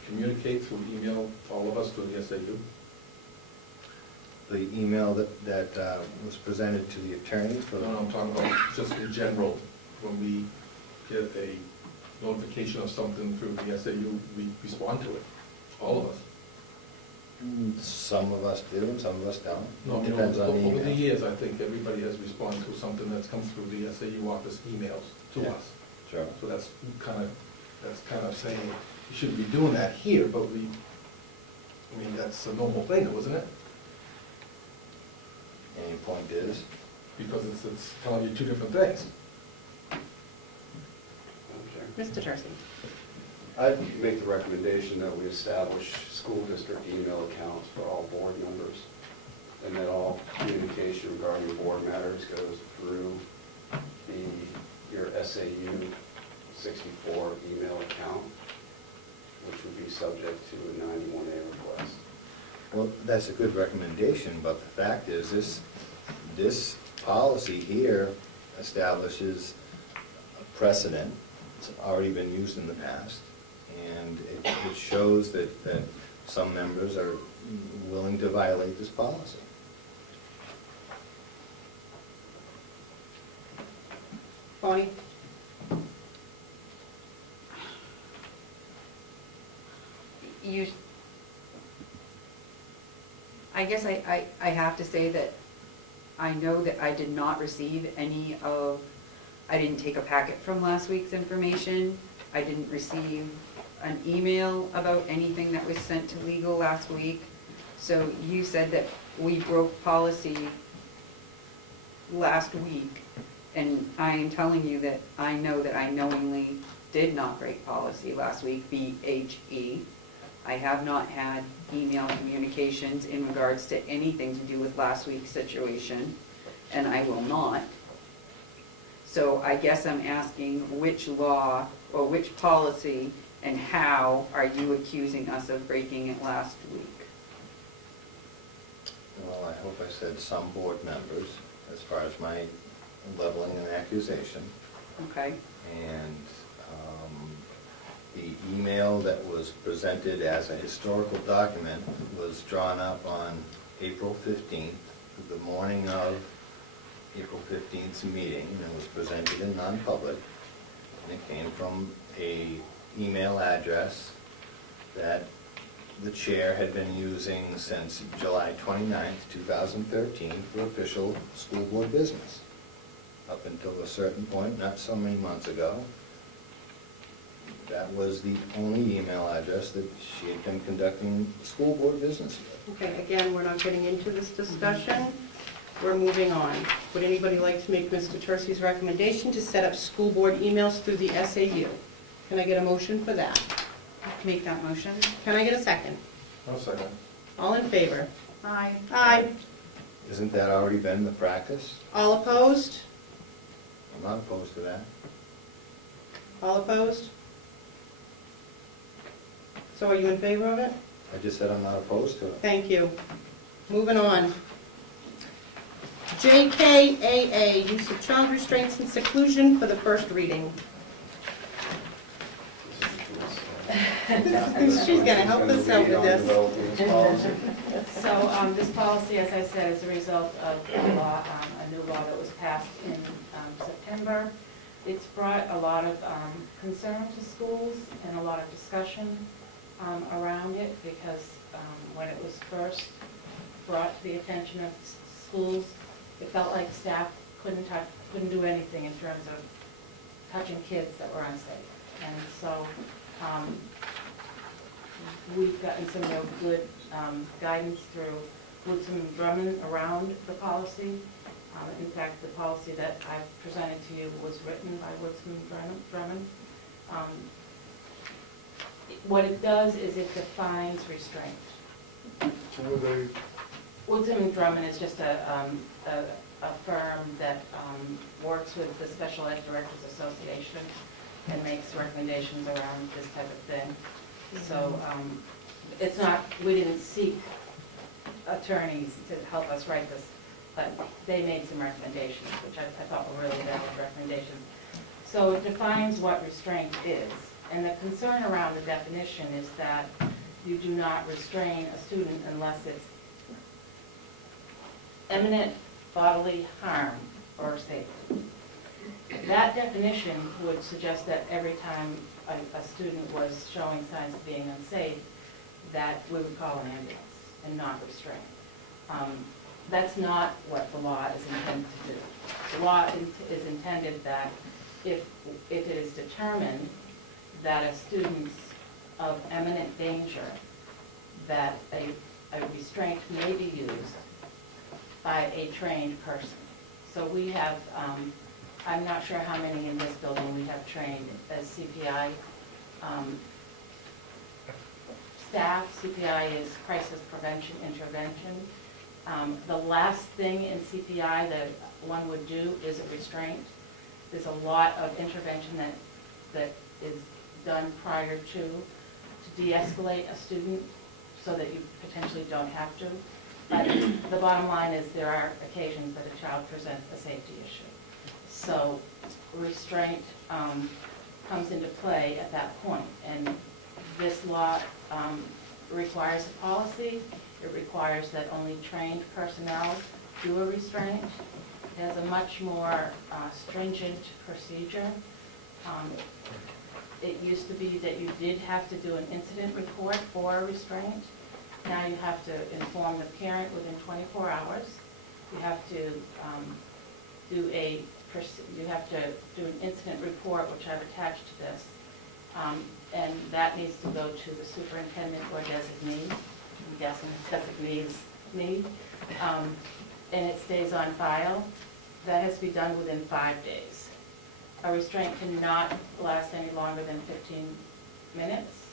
communicate through email, all of us, to the SAU? The email that was presented to the attorney for the... No, I'm talking about just in general, when we get a notification of something through the SAU, we respond to it, all of us. Some of us do and some of us don't. No, It depends on the over the email. years, I think everybody has responded to something that's come through the SAU office emails to Yeah. us. Sure. So that's kind of saying, you shouldn't be doing that here, but that's a normal thing, isn't it? And your point is? Because it's telling you two different things. Mr. Tercey? I'd make the recommendation that we establish school district email accounts for all board members, and that all communication regarding board matters goes through your SAU 64 email account, which would be subject to a 91A request. Well, that's a good recommendation, but the fact is, this policy here establishes a precedent. It's already been used in the past, and it shows that some members are willing to violate this policy. Bonnie? I guess I have to say that I know that I did not receive any of, I didn't take a packet from last week's information. I didn't receive an email about anything that was sent to legal last week. So you said that we broke policy last week, and I am telling you that I know that I knowingly did not break policy last week, BHE. I have not had email communications in regards to anything to do with last week's situation, and I will not. So I guess I'm asking which law or which policy and how are you accusing us of breaking it last week? Well, I hope I said some board members, as far as my leveling an accusation. Okay. And the email that was presented as a historical document was drawn up on April 15th, the morning of April 15th's meeting, and was presented in non-public. And it came from a email address that the chair had been using since July 29th, 2013 for official school board business. Up until a certain point, not so many months ago, that was the only email address that she had been conducting school board business with. Okay, again, we're not getting into this discussion. We're moving on. Would anybody like to make Mr. Tercey's recommendation to set up school board emails through the SAU? Can I get a motion for that? Make that motion. Can I get a second? I'll second. All in favor? Aye. Aye. Isn't that already been the practice? All opposed? I'm not opposed to that. All opposed? So are you in favor of it? I just said I'm not opposed to it. Thank you. Moving on. JKAA, use of child restraints and seclusion for the first reading. She's gonna help us out with this. So this policy, as I said, is a result of a law, a new law that was passed in September. It's brought a lot of concern to schools and a lot of discussion around it, because when it was first brought to the attention of schools, it felt like staff couldn't do anything in terms of touching kids that were unsafe. And so we've gotten some real good guidance through Woodson and Drummond around the policy. In fact, the policy that I've presented to you was written by Woodson and Drummond. What it does is it defines restraint. Who are they? Woodson and Drummond is just a firm that works with the Special Ed Directors Association and makes recommendations around this type of thing. So it's not, we didn't seek attorneys to help us write this, but they made some recommendations, which I thought were really valid recommendations. So it defines what restraint is. And the concern around the definition is that you do not restrain a student unless it's imminent bodily harm or safety. That definition would suggest that every time a student was showing signs of being unsafe, that we would call an ambulance and not restrain. That's not what the law is intended to do. The law is intended that if it is determined that a student's of eminent danger, that a restraint may be used by a trained person. So we have, I'm not sure how many in this building we have trained as CPI staff. CPI is crisis prevention intervention. The last thing in CPI that one would do is a restraint. There's a lot of intervention that is done prior to. to de-escalate a student so that you potentially don't have to. But the bottom line is there are occasions that a child presents a safety issue. So restraint comes into play at that point. And this law requires a policy. It requires that only trained personnel do a restraint. It has a much more stringent procedure. It used to be that you did have to do an incident report for a restraint. Now you have to inform the parent within 24 hours. You have to do an incident report, which I've attached to this, and that needs to go to the superintendent or designee. I'm guessing the designee is me, and it stays on file. That has to be done within 5 days. A restraint cannot last any longer than 15 minutes.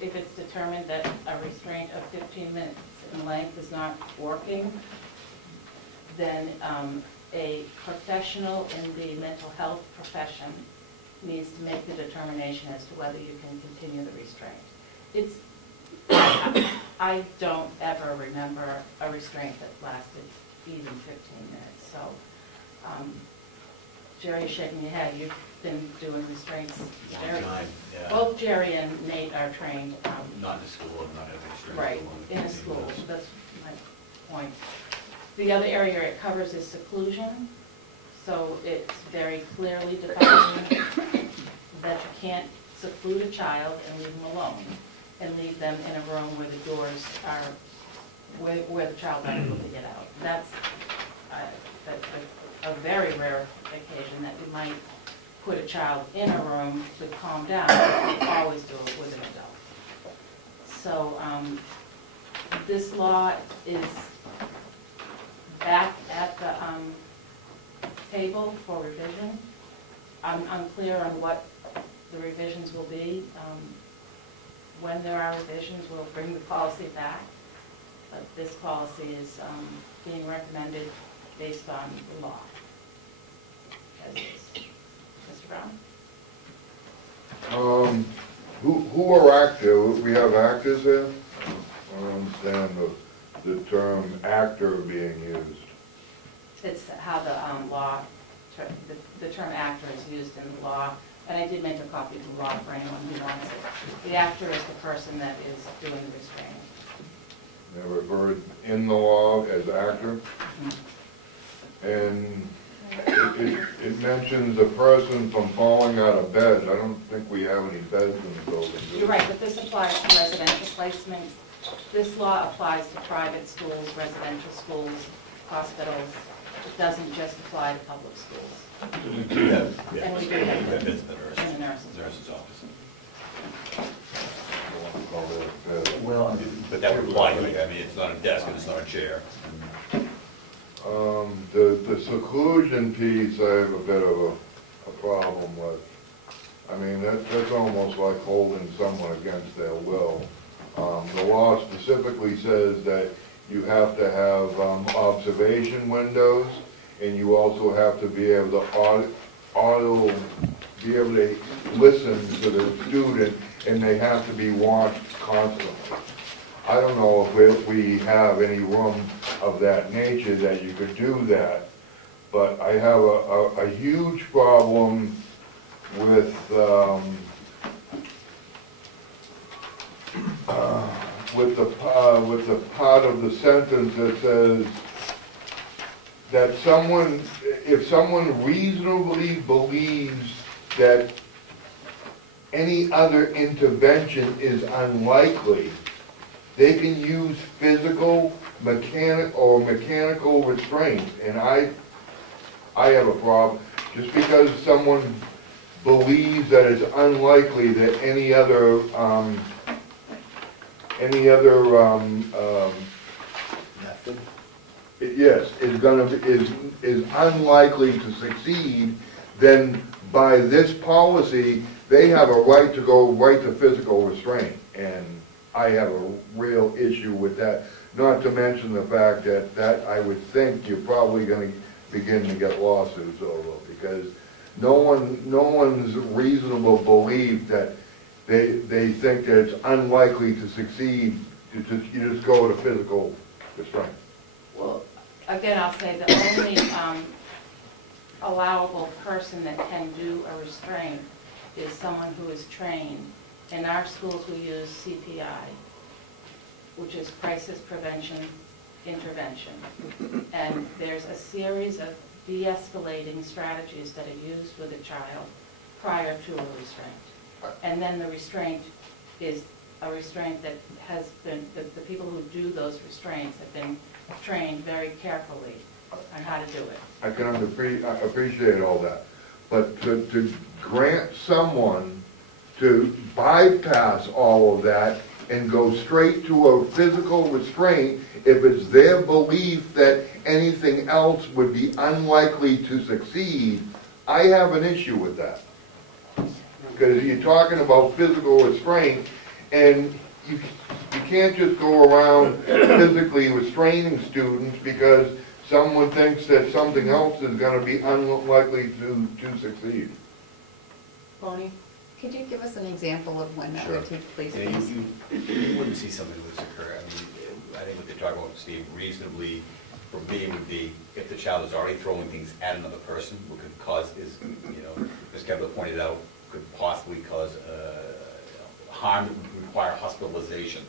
If it's determined that a restraint of 15 minutes in length is not working, then a professional in the mental health profession needs to make the determination as to whether you can continue the restraint. I don't ever remember a restraint that lasted even 15 minutes. So, Jerry, you're shaking your head. You've been doing restraints. Long time, yeah. Both Jerry and Nate are trained. Not in the school, not having restraints. Right, in a school. That's my point. The other area it covers is seclusion. So it's very clearly defined that you can't seclude a child and leave them alone and leave them in a room where the doors are, where the child is able to get out. That's a very rare occasion that you might put a child in a room to calm down, but you always do it with an adult. So this law is back at the table for revision. I'm unclear on what the revisions will be. When there are revisions, we'll bring the policy back. But this policy is being recommended based on the law. As is. Mr. Brown? Who are active? We have actors here? I don't understand the term actor being used. It's how the law, the term actor is used in the law, and I did make a copy of the law for anyone who wants it. The actor is the person that is doing the restraining. They're referred in the law as actor. And it mentions a person from falling out of bed. I don't think we have any beds in the building. You're right, but this applies to residential placements. This law applies to private schools, residential schools, hospitals. It doesn't just apply to public schools. Yeah. And we do have That's this the in the nurse's office. Well, But that would apply to it. I mean, it's not a desk and it's not a chair. The seclusion piece I have a bit of a problem with. I mean, that's almost like holding someone against their will. The law specifically says that you have to have observation windows, and you also have to be able to be able to listen to the student, and they have to be watched constantly. I don't know if we have any room of that nature that you could do that, but I have a huge problem with the part of the sentence that says that if someone reasonably believes that any other intervention is unlikely, they can use physical, mechanical restraint. And I have a problem. Just because someone believes that it's unlikely that any other Method? yes, is unlikely to succeed, then by this policy, they have a right to go right to physical restraint. And I have a real issue with that. Not to mention the fact that I would think you're probably going to begin to get lawsuits over, because no one's reasonable belief that they think that it's unlikely to succeed, you just go to physical restraint. Well, again, I'll say the only allowable person that can do a restraint is someone who is trained. In our schools, we use CPI, which is Crisis Prevention Intervention. And there's a series of de-escalating strategies that are used with a child prior to a restraint. And then the restraint is a restraint that has been, the people who do those restraints have been trained very carefully on how to do it. I can appreciate all that. But to grant someone to bypass all of that and go straight to a physical restraint if it's their belief that anything else would be unlikely to succeed, I have an issue with that. Because you're talking about physical restraint, and you can't just go around physically restraining students because someone thinks that something else is going to be unlikely to succeed. Bonnie? Could you give us an example of when that Sure. would take place, Yeah, please? you wouldn't see something like this occur. I mean, I think what they're talking about, Steve, reasonably, for me, would be if the child is already throwing things at another person, what could cause is, as Kevin pointed out, could possibly cause harm that would require hospitalization.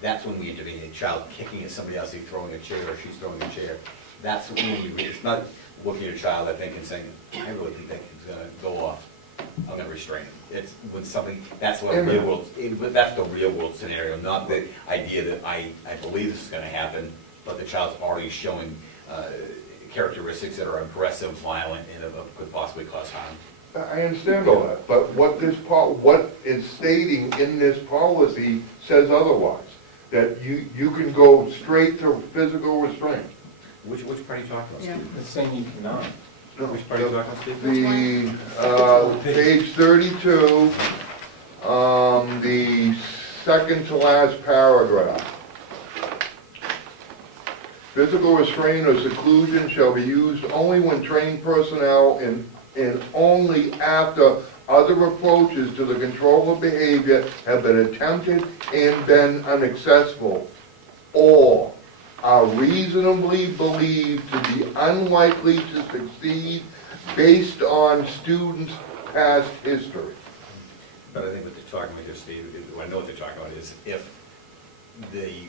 That's when we intervene. A child kicking at somebody else, he's throwing a chair or she's throwing a chair. That's when it's not looking at a child, I think, and saying, I really think that kid's going to go off. I'm going to restrain him. It's when something, that's what real world, that's the real world scenario, not the idea that I believe this is going to happen, but the child's already showing characteristics that are aggressive, violent, and could possibly cause harm. I understand all that, but what is stating in this policy says otherwise, that you can go straight to physical restraint. Which part are you talking about, Steve? It's saying you cannot. Which part are you talking about, Steve? The page 32, the second to last paragraph. Physical restraint or seclusion shall be used only when trained personnel and only after other approaches to the control of behavior have been attempted and been unsuccessful, or are reasonably believed to be unlikely to succeed based on students' past history. But I think what they're talking about here, Steve, what I know what they're talking about is if the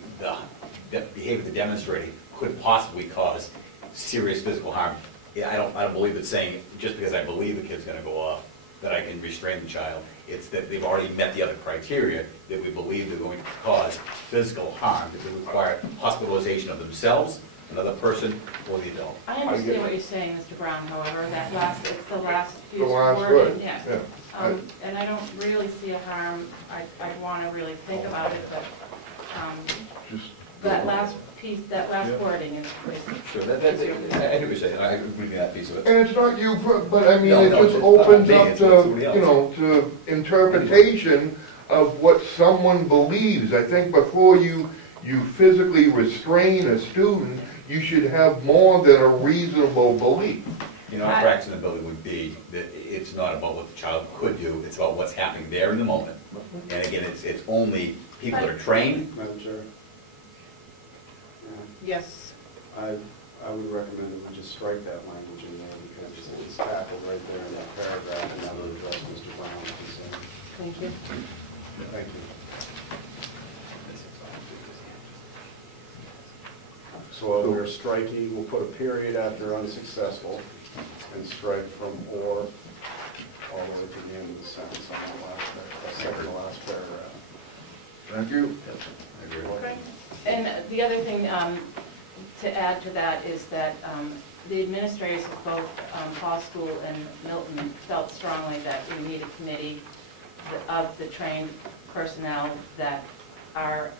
behavior they're demonstrating could possibly cause serious physical harm. I don't believe it's saying just because I believe the kid's going to go off that I can restrain the child. It's that they've already met the other criteria that we believe they're going to cause physical harm, that they require hospitalization of themselves, another person, or the adult. I understand what you're saying, Mr. Brown, however, it's the last few last wording, word, yes. yeah. And I don't really see a harm, I'd want to really think about it, but that last piece, that last wording is Sure, I hear what you're saying. I agree with that piece of it. And it's not you, but I mean, No, it no, just it's opens not me, up it's to, somebody else. to interpretation of what someone believes. I think before you physically restrain a student, you should have more than a reasonable belief. Our practice in the building would be that it's not about what the child could do, it's about what's happening there in the moment. And again, it's only people that are trained. Madam Chair? Yes. I would recommend that we just strike that language in there because it's tackled right there in that paragraph, and that would address Mr. Brown's concern. Thank you. Thank you. So we're striking, we'll put a period after unsuccessful and strike from or all the way to the end of the sentence on the last, second to last paragraph. Thank you. Okay. And the other thing to add to that is that the administrators of both Paul School and Milton felt strongly that we need a committee of the trained personnel that are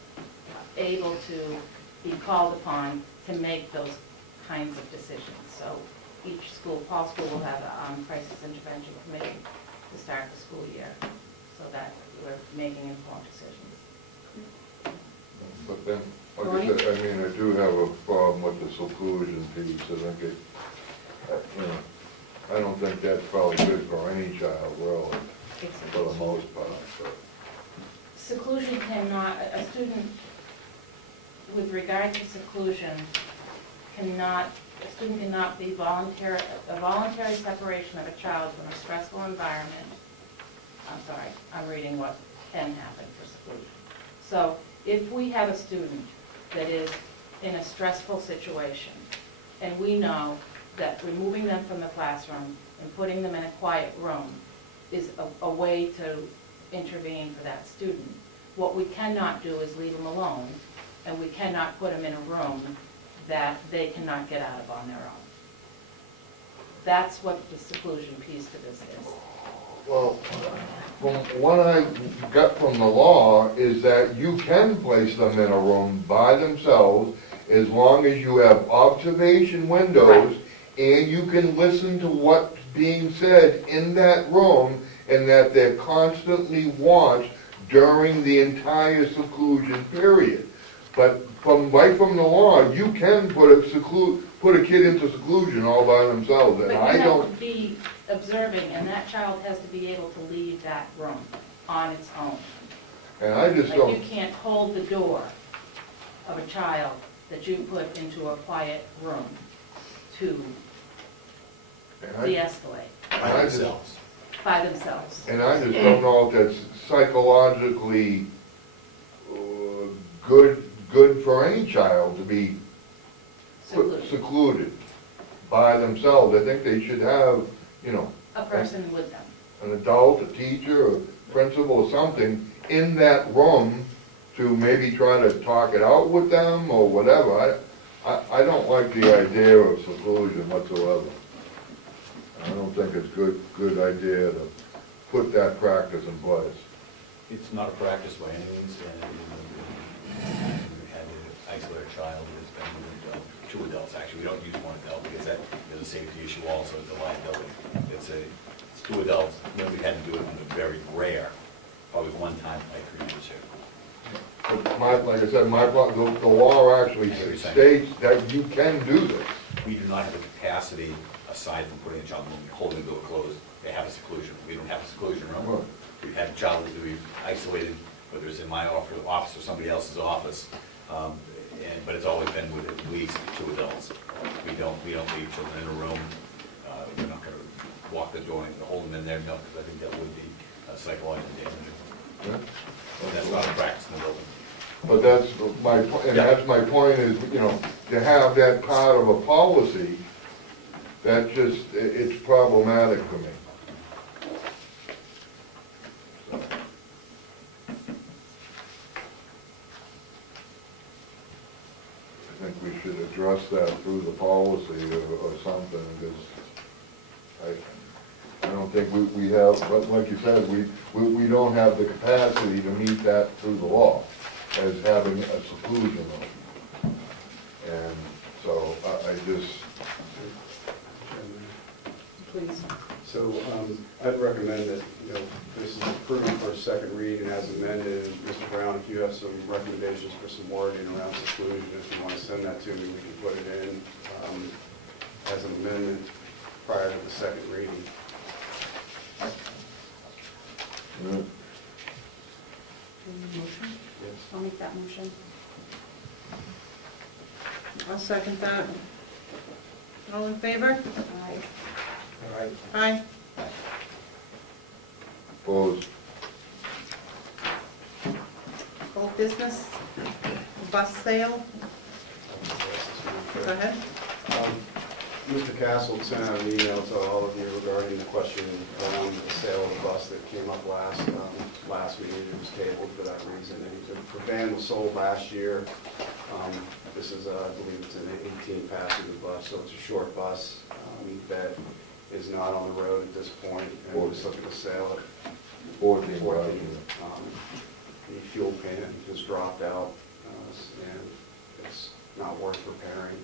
able to be called upon to make those kinds of decisions. So each school, Paul School will have a crisis intervention committee to start the school year so that we're making informed decisions. But then, like I said, I mean, I do have a problem with the seclusion piece. I think it, I don't think that's probably good for any child, really, for the most part, but. Seclusion cannot, a student, with regard to seclusion, a student cannot be a voluntary separation of a child from a stressful environment. I'm sorry, I'm reading what can happen for seclusion. So if we have a student that is in a stressful situation, and we know that removing them from the classroom and putting them in a quiet room is a way to intervene for that student. What we cannot do is leave them alone, and we cannot put them in a room that they cannot get out of on their own. That's what the seclusion piece to this is. Well, from what I got from the law is that you can place them in a room by themselves as long as you have observation windows and you can listen to what's being said in that room and that they're constantly watched during the entire seclusion period. But right from the law, you can put a kid into seclusion all by themselves, and I don't. But you have to be observing, and that child has to be able to leave that room on its own. And I just don't. Like you can't hold the door of a child that you put into a quiet room to de-escalate. By themselves. By themselves. And I just don't know if that's psychologically good for any child to be secluded by themselves. I think they should have, you know, A person with them. an adult, a teacher, a principal, or something in that room to maybe try to talk it out with them or whatever. I don't like the idea of seclusion whatsoever. I don't think it's good idea to put that practice in place. It's not a practice by any means, and we had to isolate a child who's been with two adults. Actually, we don't use one adult because that is a safety issue also, it's a liability. It's two adults. You know, we had to do it in a very rare, probably one time like 3 years here. But like I said, the law actually states that you can do this. We do not have the capacity, aside from putting a child in the room, holding the door closed, they have a seclusion. We don't have a seclusion room. We've had a child that we've isolated, whether it's in my office or somebody else's office, but it's always been with at least two adults. We don't leave children in a room. We're not going to walk the door and hold them in there, no, because I think that would be psychologically damaging. And that's not a practice in the building. But that's my that's my point is, you know, to have that part of a policy, that just, it's problematic for me. I think we should address that through the policy or something, because I don't think we have, but like you said, we don't have the capacity to meet that through the law as having a seclusion room. And so I just... Please. So I'd recommend that, you know, this is approved for a second read and as amended. Mr. Brown, if you have some recommendations for some wording around seclusion, if you want to send that to me, we can put it in as an amendment prior to the second reading. Motion? Yes. I'll make that motion. I'll second that. All in favor? Aye. All right. Aye. Opposed? Old business, bus sale, go ahead. Mr. Castle sent out an email to all of you regarding the question around the sale of the bus that came up last meeting. It was tabled for that reason. And the van was sold last year. This is, I believe it's an 18-passenger bus, so it's a short bus that is not on the road at this point, and we're just looking to sell it. 14. The fuel pan has dropped out, and it's not worth repairing.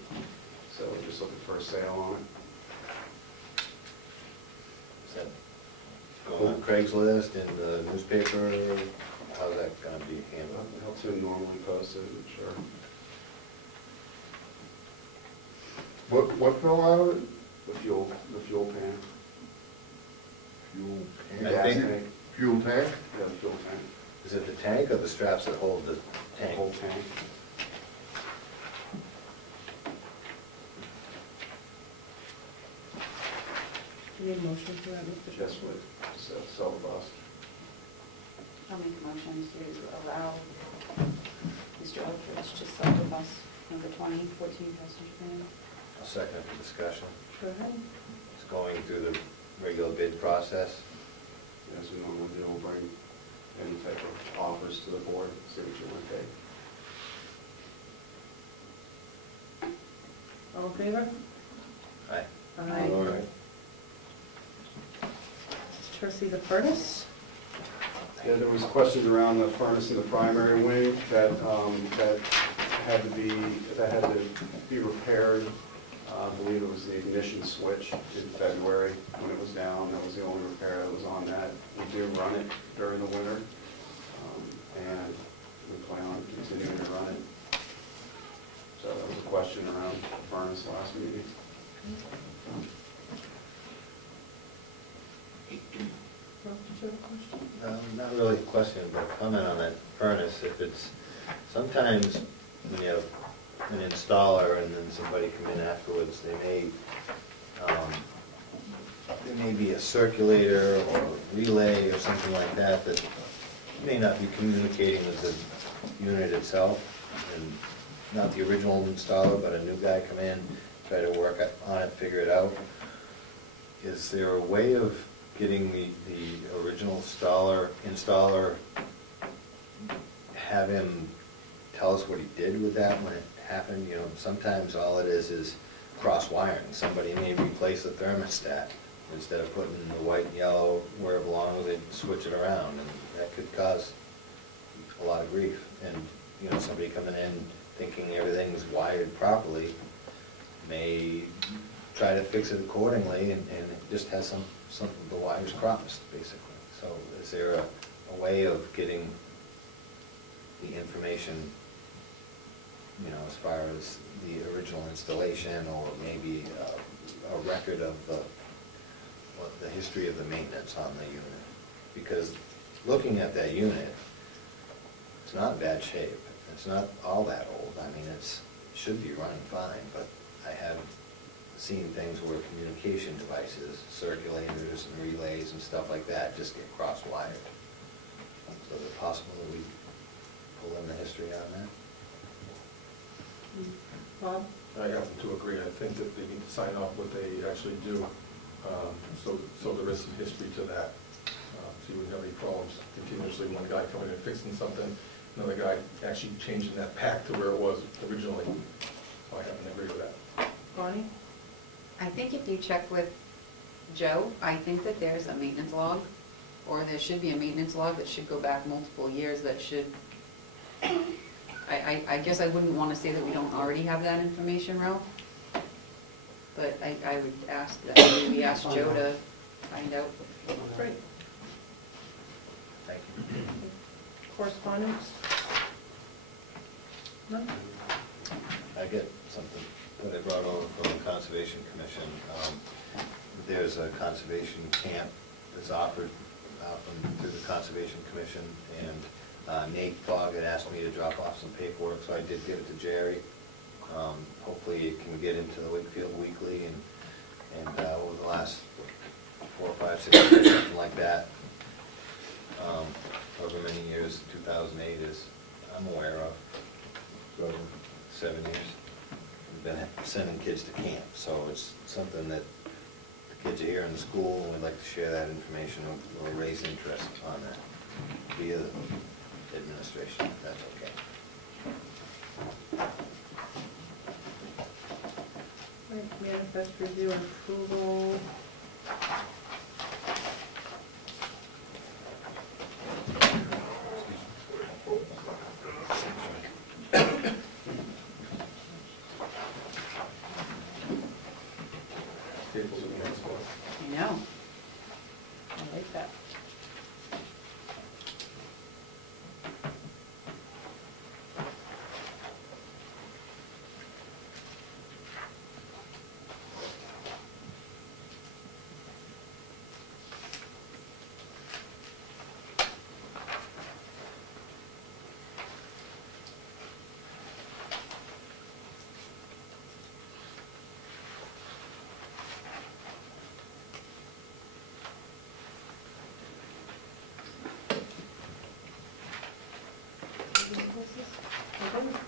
So we're just looking for a sale on it. Is that go on Craigslist and the newspaper? How's that going to be handled? How to normally post it, sure. What fell out of it? The fuel pan. Fuel I tank? think, Fuel tank? Yeah, the fuel tank, is it the tank or the straps that hold the the tank? whole tank. Do you need a motion for that, Mr. Just with, sell the bus. I'll make a motion to allow Mr. Eldridge to sell the bus number 20, 14 passenger van. I'll second the discussion. Go ahead. It's going through the regular bid process. As we normally do, we'll bring any type of offers to the board, see what you want to take. All in favor? Aye. Aye. All right. Trustee the furnace? Yeah, there was questions around the furnace in the primary wing that had to be repaired. I believe it was the ignition switch in February when it was down. That was the only repair that was on that. We do run it during the winter, and we plan on continuing to run it. So that was a question around the furnace last meeting. Rob, did you have a question? Not really a question, but a comment on that furnace. If it's, sometimes when you have an installer and then somebody come in afterwards, there may be a circulator or a relay or something like that that may not be communicating with the unit itself. And not the original installer, but a new guy come in, try to work on it, figure it out. Is there a way of getting the original installer, have him tell us what he did with that when it happened? You know, sometimes all it is cross wiring. Somebody may replace the thermostat. Instead of putting the white and yellow where it belongs, they'd switch it around, and that could cause a lot of grief. And, you know, somebody coming in thinking everything's wired properly may try to fix it accordingly, and it just has some of the wires crossed, basically. So is there a way of getting the information, you know, as far as the original installation, or maybe a record of the history of the maintenance on the unit? Because looking at that unit, it's not in bad shape. It's not all that old. I mean, it should be running fine, but I have seen things where communication devices, circulators and relays and stuff like that just get cross-wired. So is it possible that we pull in the history on that? Bob? I happen to agree. I think that they need to sign off what they actually do, so there is some history to that. So you wouldn't have any problems continuously, one guy coming in and fixing something, another guy actually changing that pack to where it was originally. So I happen to agree with that. Bonnie? I think if you check with Joe, I think that there's a maintenance log, or there should be a maintenance log that should go back multiple years that should, I guess I wouldn't want to say that we don't already have that information, Ralph, but I would ask that maybe ask Joe to find out. Great. Thank you. Correspondence? None? I get something that I brought over from the Conservation Commission. There's a conservation camp that's offered through the Conservation Commission, and Nate Fogg had asked me to drop off some paperwork, so I did give it to Jerry. Hopefully it can get into the Wakefield Weekly, and over the last 4 or 5, 6 years, something like that. However many years 2008 is, I'm aware of. 7 years. We've been sending kids to camp, so it's something that the kids are here in the school, and we'd like to share that information or raise interest on that via the administration, if that's okay. Right, manifest review and approval. Tables in the next one. I know. I like that. passes.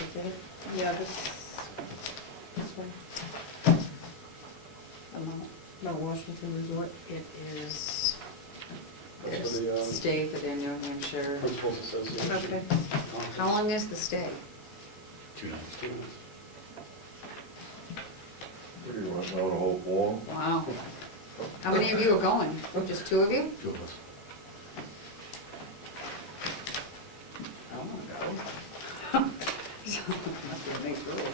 Okay. Yeah, this one. No, Washington Resort. It is That's for the, stay for their New Hampshire. Principals Association. Okay. How long is the stay? 2 nights. What do you want, know the whole form? Wow. How many of you are going? Just 2 of you? 2 of us. I don't want to go. So, must be a big rule.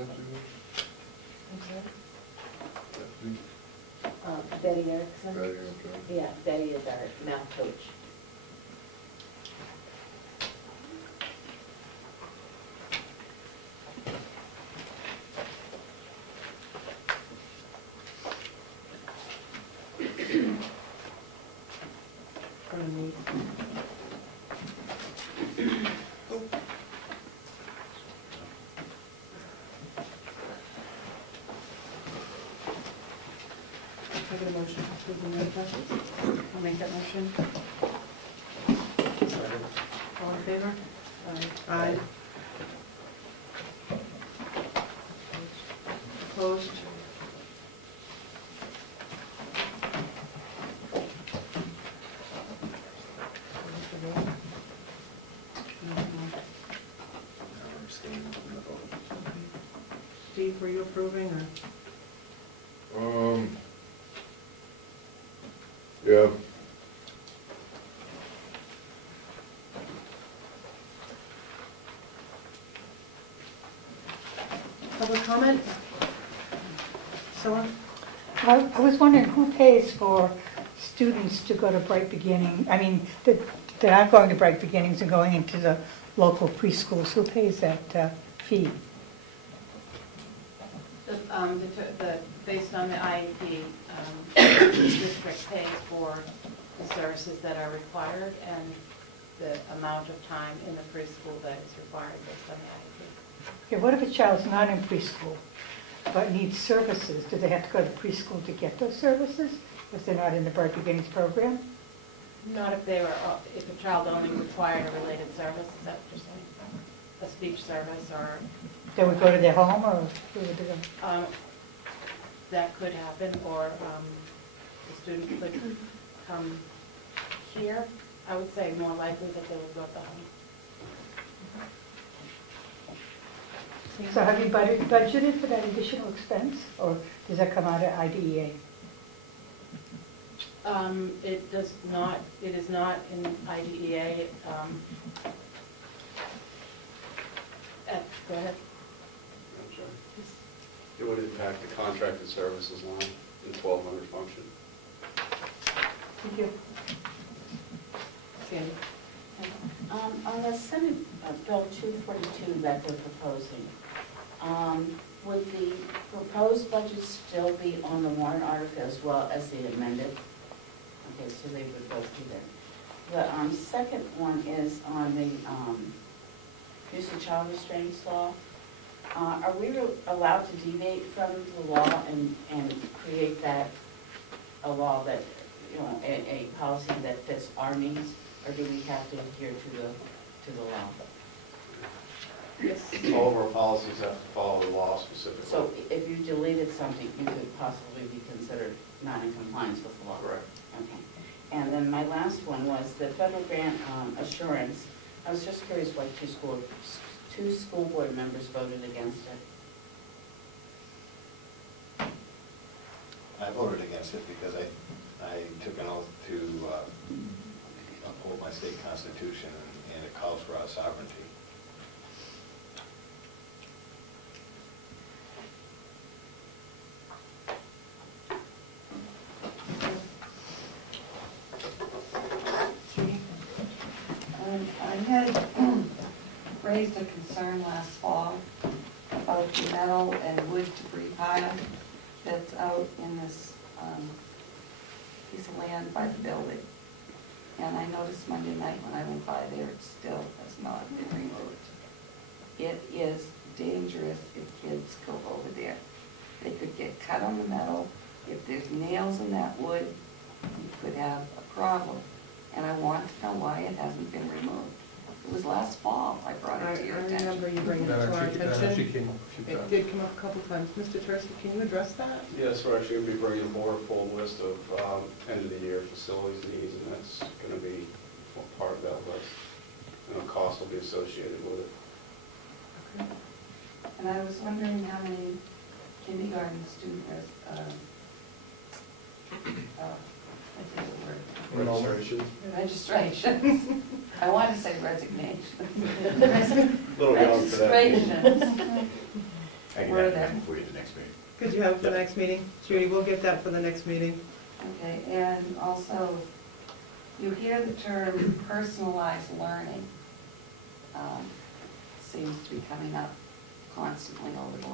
expensive? I'm sorry? Betty Erickson? Betty, okay. Yeah, Betty is our math coach. Pardon me. I get a motion to approve the manifest? I'll make that motion. All in favor? Aye. Opposed? Steve, were you approving or? Yeah. Public comment? Priscilla? I was wondering who pays for students to go to Bright Beginning, I mean, that are going to Bright Beginnings and going into the local preschools, who pays that fee? Based on the IEP, the district pays for the services that are required and the amount of time in the preschool that is required based on the IEP. Okay, what if a child's not in preschool but needs services? Do they have to go to preschool to get those services if they're not in the Bright Beginnings program? Not if they were, if a child only required a related service, is that what you're saying? A speech service or? They would go to their home, or who would they go? That could happen, or the student could come here. I would say more likely that they would go to the home. So have you budgeted for that additional expense, or does that come out of IDEA? It does not, it is not in IDEA. Go ahead. I'm sorry. It would impact the contracted services line in 1200 function. Thank you. Sandy? On the Senate Bill 242 that they're proposing, would the proposed budget still be on the warrant article as well as the amended? Okay, so they would go through that. The second one is on the use of child restraints law. Are we allowed to deviate from the law and create that, a law that, you know, a policy that fits our needs, or do we have to adhere to the law? Yes. All of our policies have to follow the law specifically. So if you deleted something, you could possibly be considered not in compliance with the law? Correct. Okay. And then my last one was the federal grant assurance. I was just curious why two school board members voted against it. I voted against it because I took an oath to uphold my state constitution, and it calls for our sovereignty. I had raised a concern last fall about the metal and wood debris pile that's out in this piece of land by the building. And I noticed Monday night when I went by there, it still has not been removed. It is dangerous if kids go over there. They could get cut on the metal. If there's nails in that wood, you could have a problem. And I want to know why it hasn't been removed. It was last fall I brought it to your attention. I remember you bringing it to our That actually attention. came up a few It times. did come up a couple times. Mr. Tursky, can you address that? Yes, we're actually going to be bringing a board full list of end of the year facilities needs, and that's going to be part of that list. And a cost will be associated with it. Okay. And I was wondering how many kindergarten students, I think the word. Registration. Registrations. I want to say resignation. Little young for that. Registrations I can were have they? that for you at the next meeting. Could you have it for the Yep. next meeting? Judy, we'll get that for the next meeting. Okay, and also, you hear the term personalized learning. Seems to be coming up constantly over the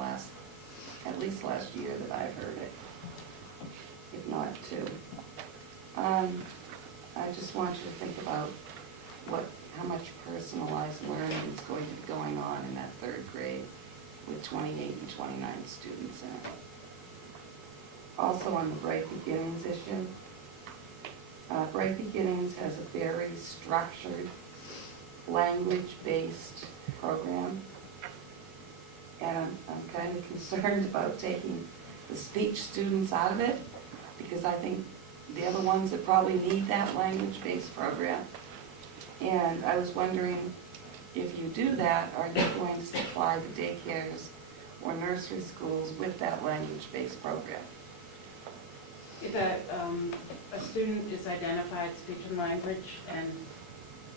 at least last year that I've heard it, if not two. I just want you to think about how much personalized learning is going to be going on in that third grade with 28 and 29 students in it. Also on the Bright Beginnings issue, Bright Beginnings has a very structured, language-based program. And I'm kind of concerned about taking the speech students out of it, because I think they're the ones that probably need that language-based program. And I was wondering, if you do that, are you going to supply the daycares or nursery schools with that language-based program? If a student is identified speech and language, and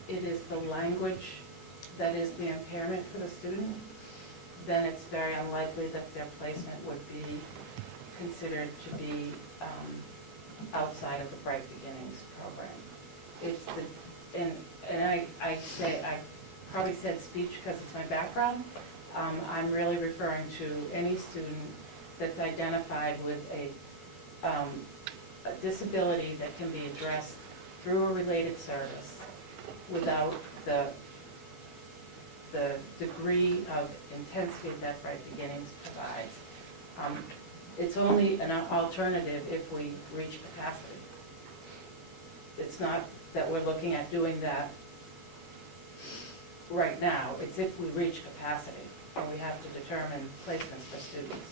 it is the language that is the impairment for the student, then it's very unlikely that their placement would be considered to be outside of the Bright Beginnings program. It's I probably said speech because it's my background. I'm really referring to any student that's identified with a disability that can be addressed through a related service without the degree of intensity that Bright Beginnings provides. It's only an alternative if we reach capacity. It's not that we're looking at doing that right now. It's if we reach capacity, and we have to determine placements for students.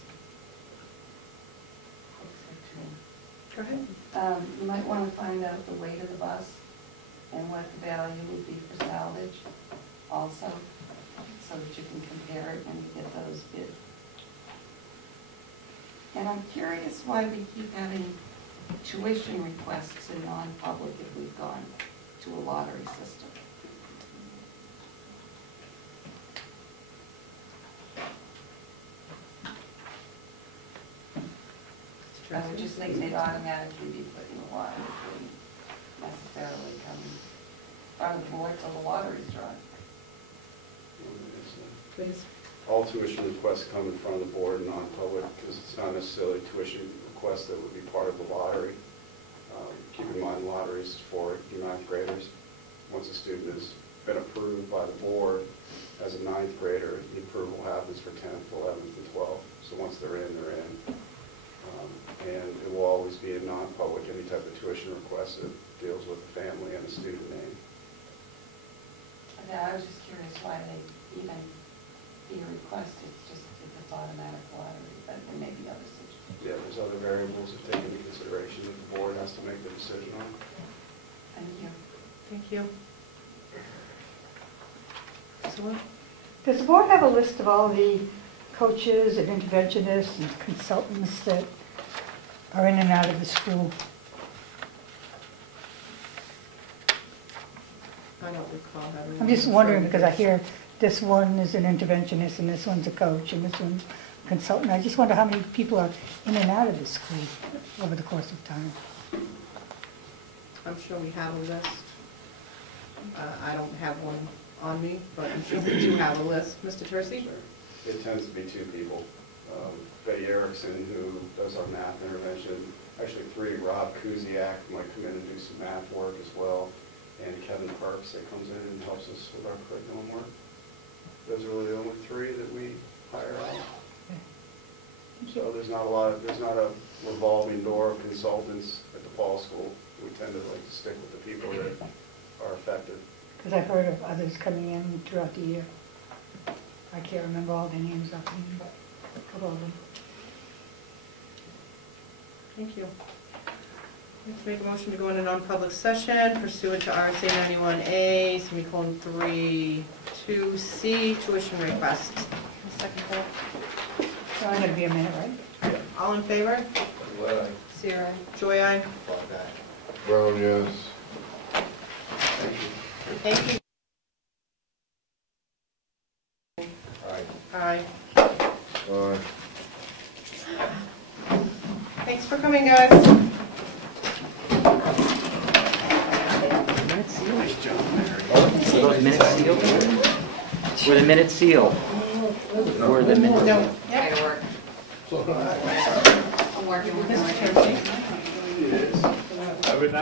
Go ahead. You might want to find out the weight of the bus and what the value would be for salvage also, so that you can compare it when you get those bids. And I'm curious why we keep having tuition requests in non-public if we've gone to a lottery system. I would just think they'd automatically be put in the lottery, it wouldn't necessarily come in front of the board till the lottery's drawn. Please. All tuition requests come in front of the board in non-public, because it's not necessarily tuition requests that would be part of the lottery. Keep in mind, lotteries for your ninth graders. Once a student has been approved by the board as a ninth grader, the approval happens for 10th, 11th, and 12th. So once they're in, they're in. And it will always be in non-public, any type of tuition request that deals with the family and the student name. Yeah, I was just curious why they even be requested, just if it's automatic lottery, but there may be other situations. Yeah, there's other variables to take into consideration that the board has to make the decision on. Thank you. Thank you. So what? Does the board have a list of all the coaches and interventionists and consultants that are in and out of the school? I don't recall having. I'm just wondering, because I hear this one is an interventionist and this one's a coach and this one's a consultant. I just wonder how many people are in and out of the school over the course of time. I'm sure we have a list. I don't have one on me, but I'm sure we do have a list. Mr. Tercey? Sure. It tends to be two people. Betty Erickson, who does our math intervention, actually three, Rob Kuziak might come in and do some math work as well, and Kevin Parks that comes in and helps us with our curriculum work. Those are really the only three that we hire out. So there's not a revolving door of consultants at the fall school. We tend to like to stick with the people that are effective. Because I've heard of others coming in throughout the year. I can't remember all their names offhand, but a couple of them. Thank you. Let's make a motion to go into non-public session pursuant to RSA 91A, semicolon 3, 2C, tuition request. Second that. So I'm going to be a minute, right? All in favor? Sarah? Joy, aye. Brown, yes. Thank you. All right. Aye. Aye. for coming, guys. Were those minutes sealed? Were the minutes sealed? Were the minutes No. sealed? Yep. I work. I'm working with Mr. my. Churchy. I would not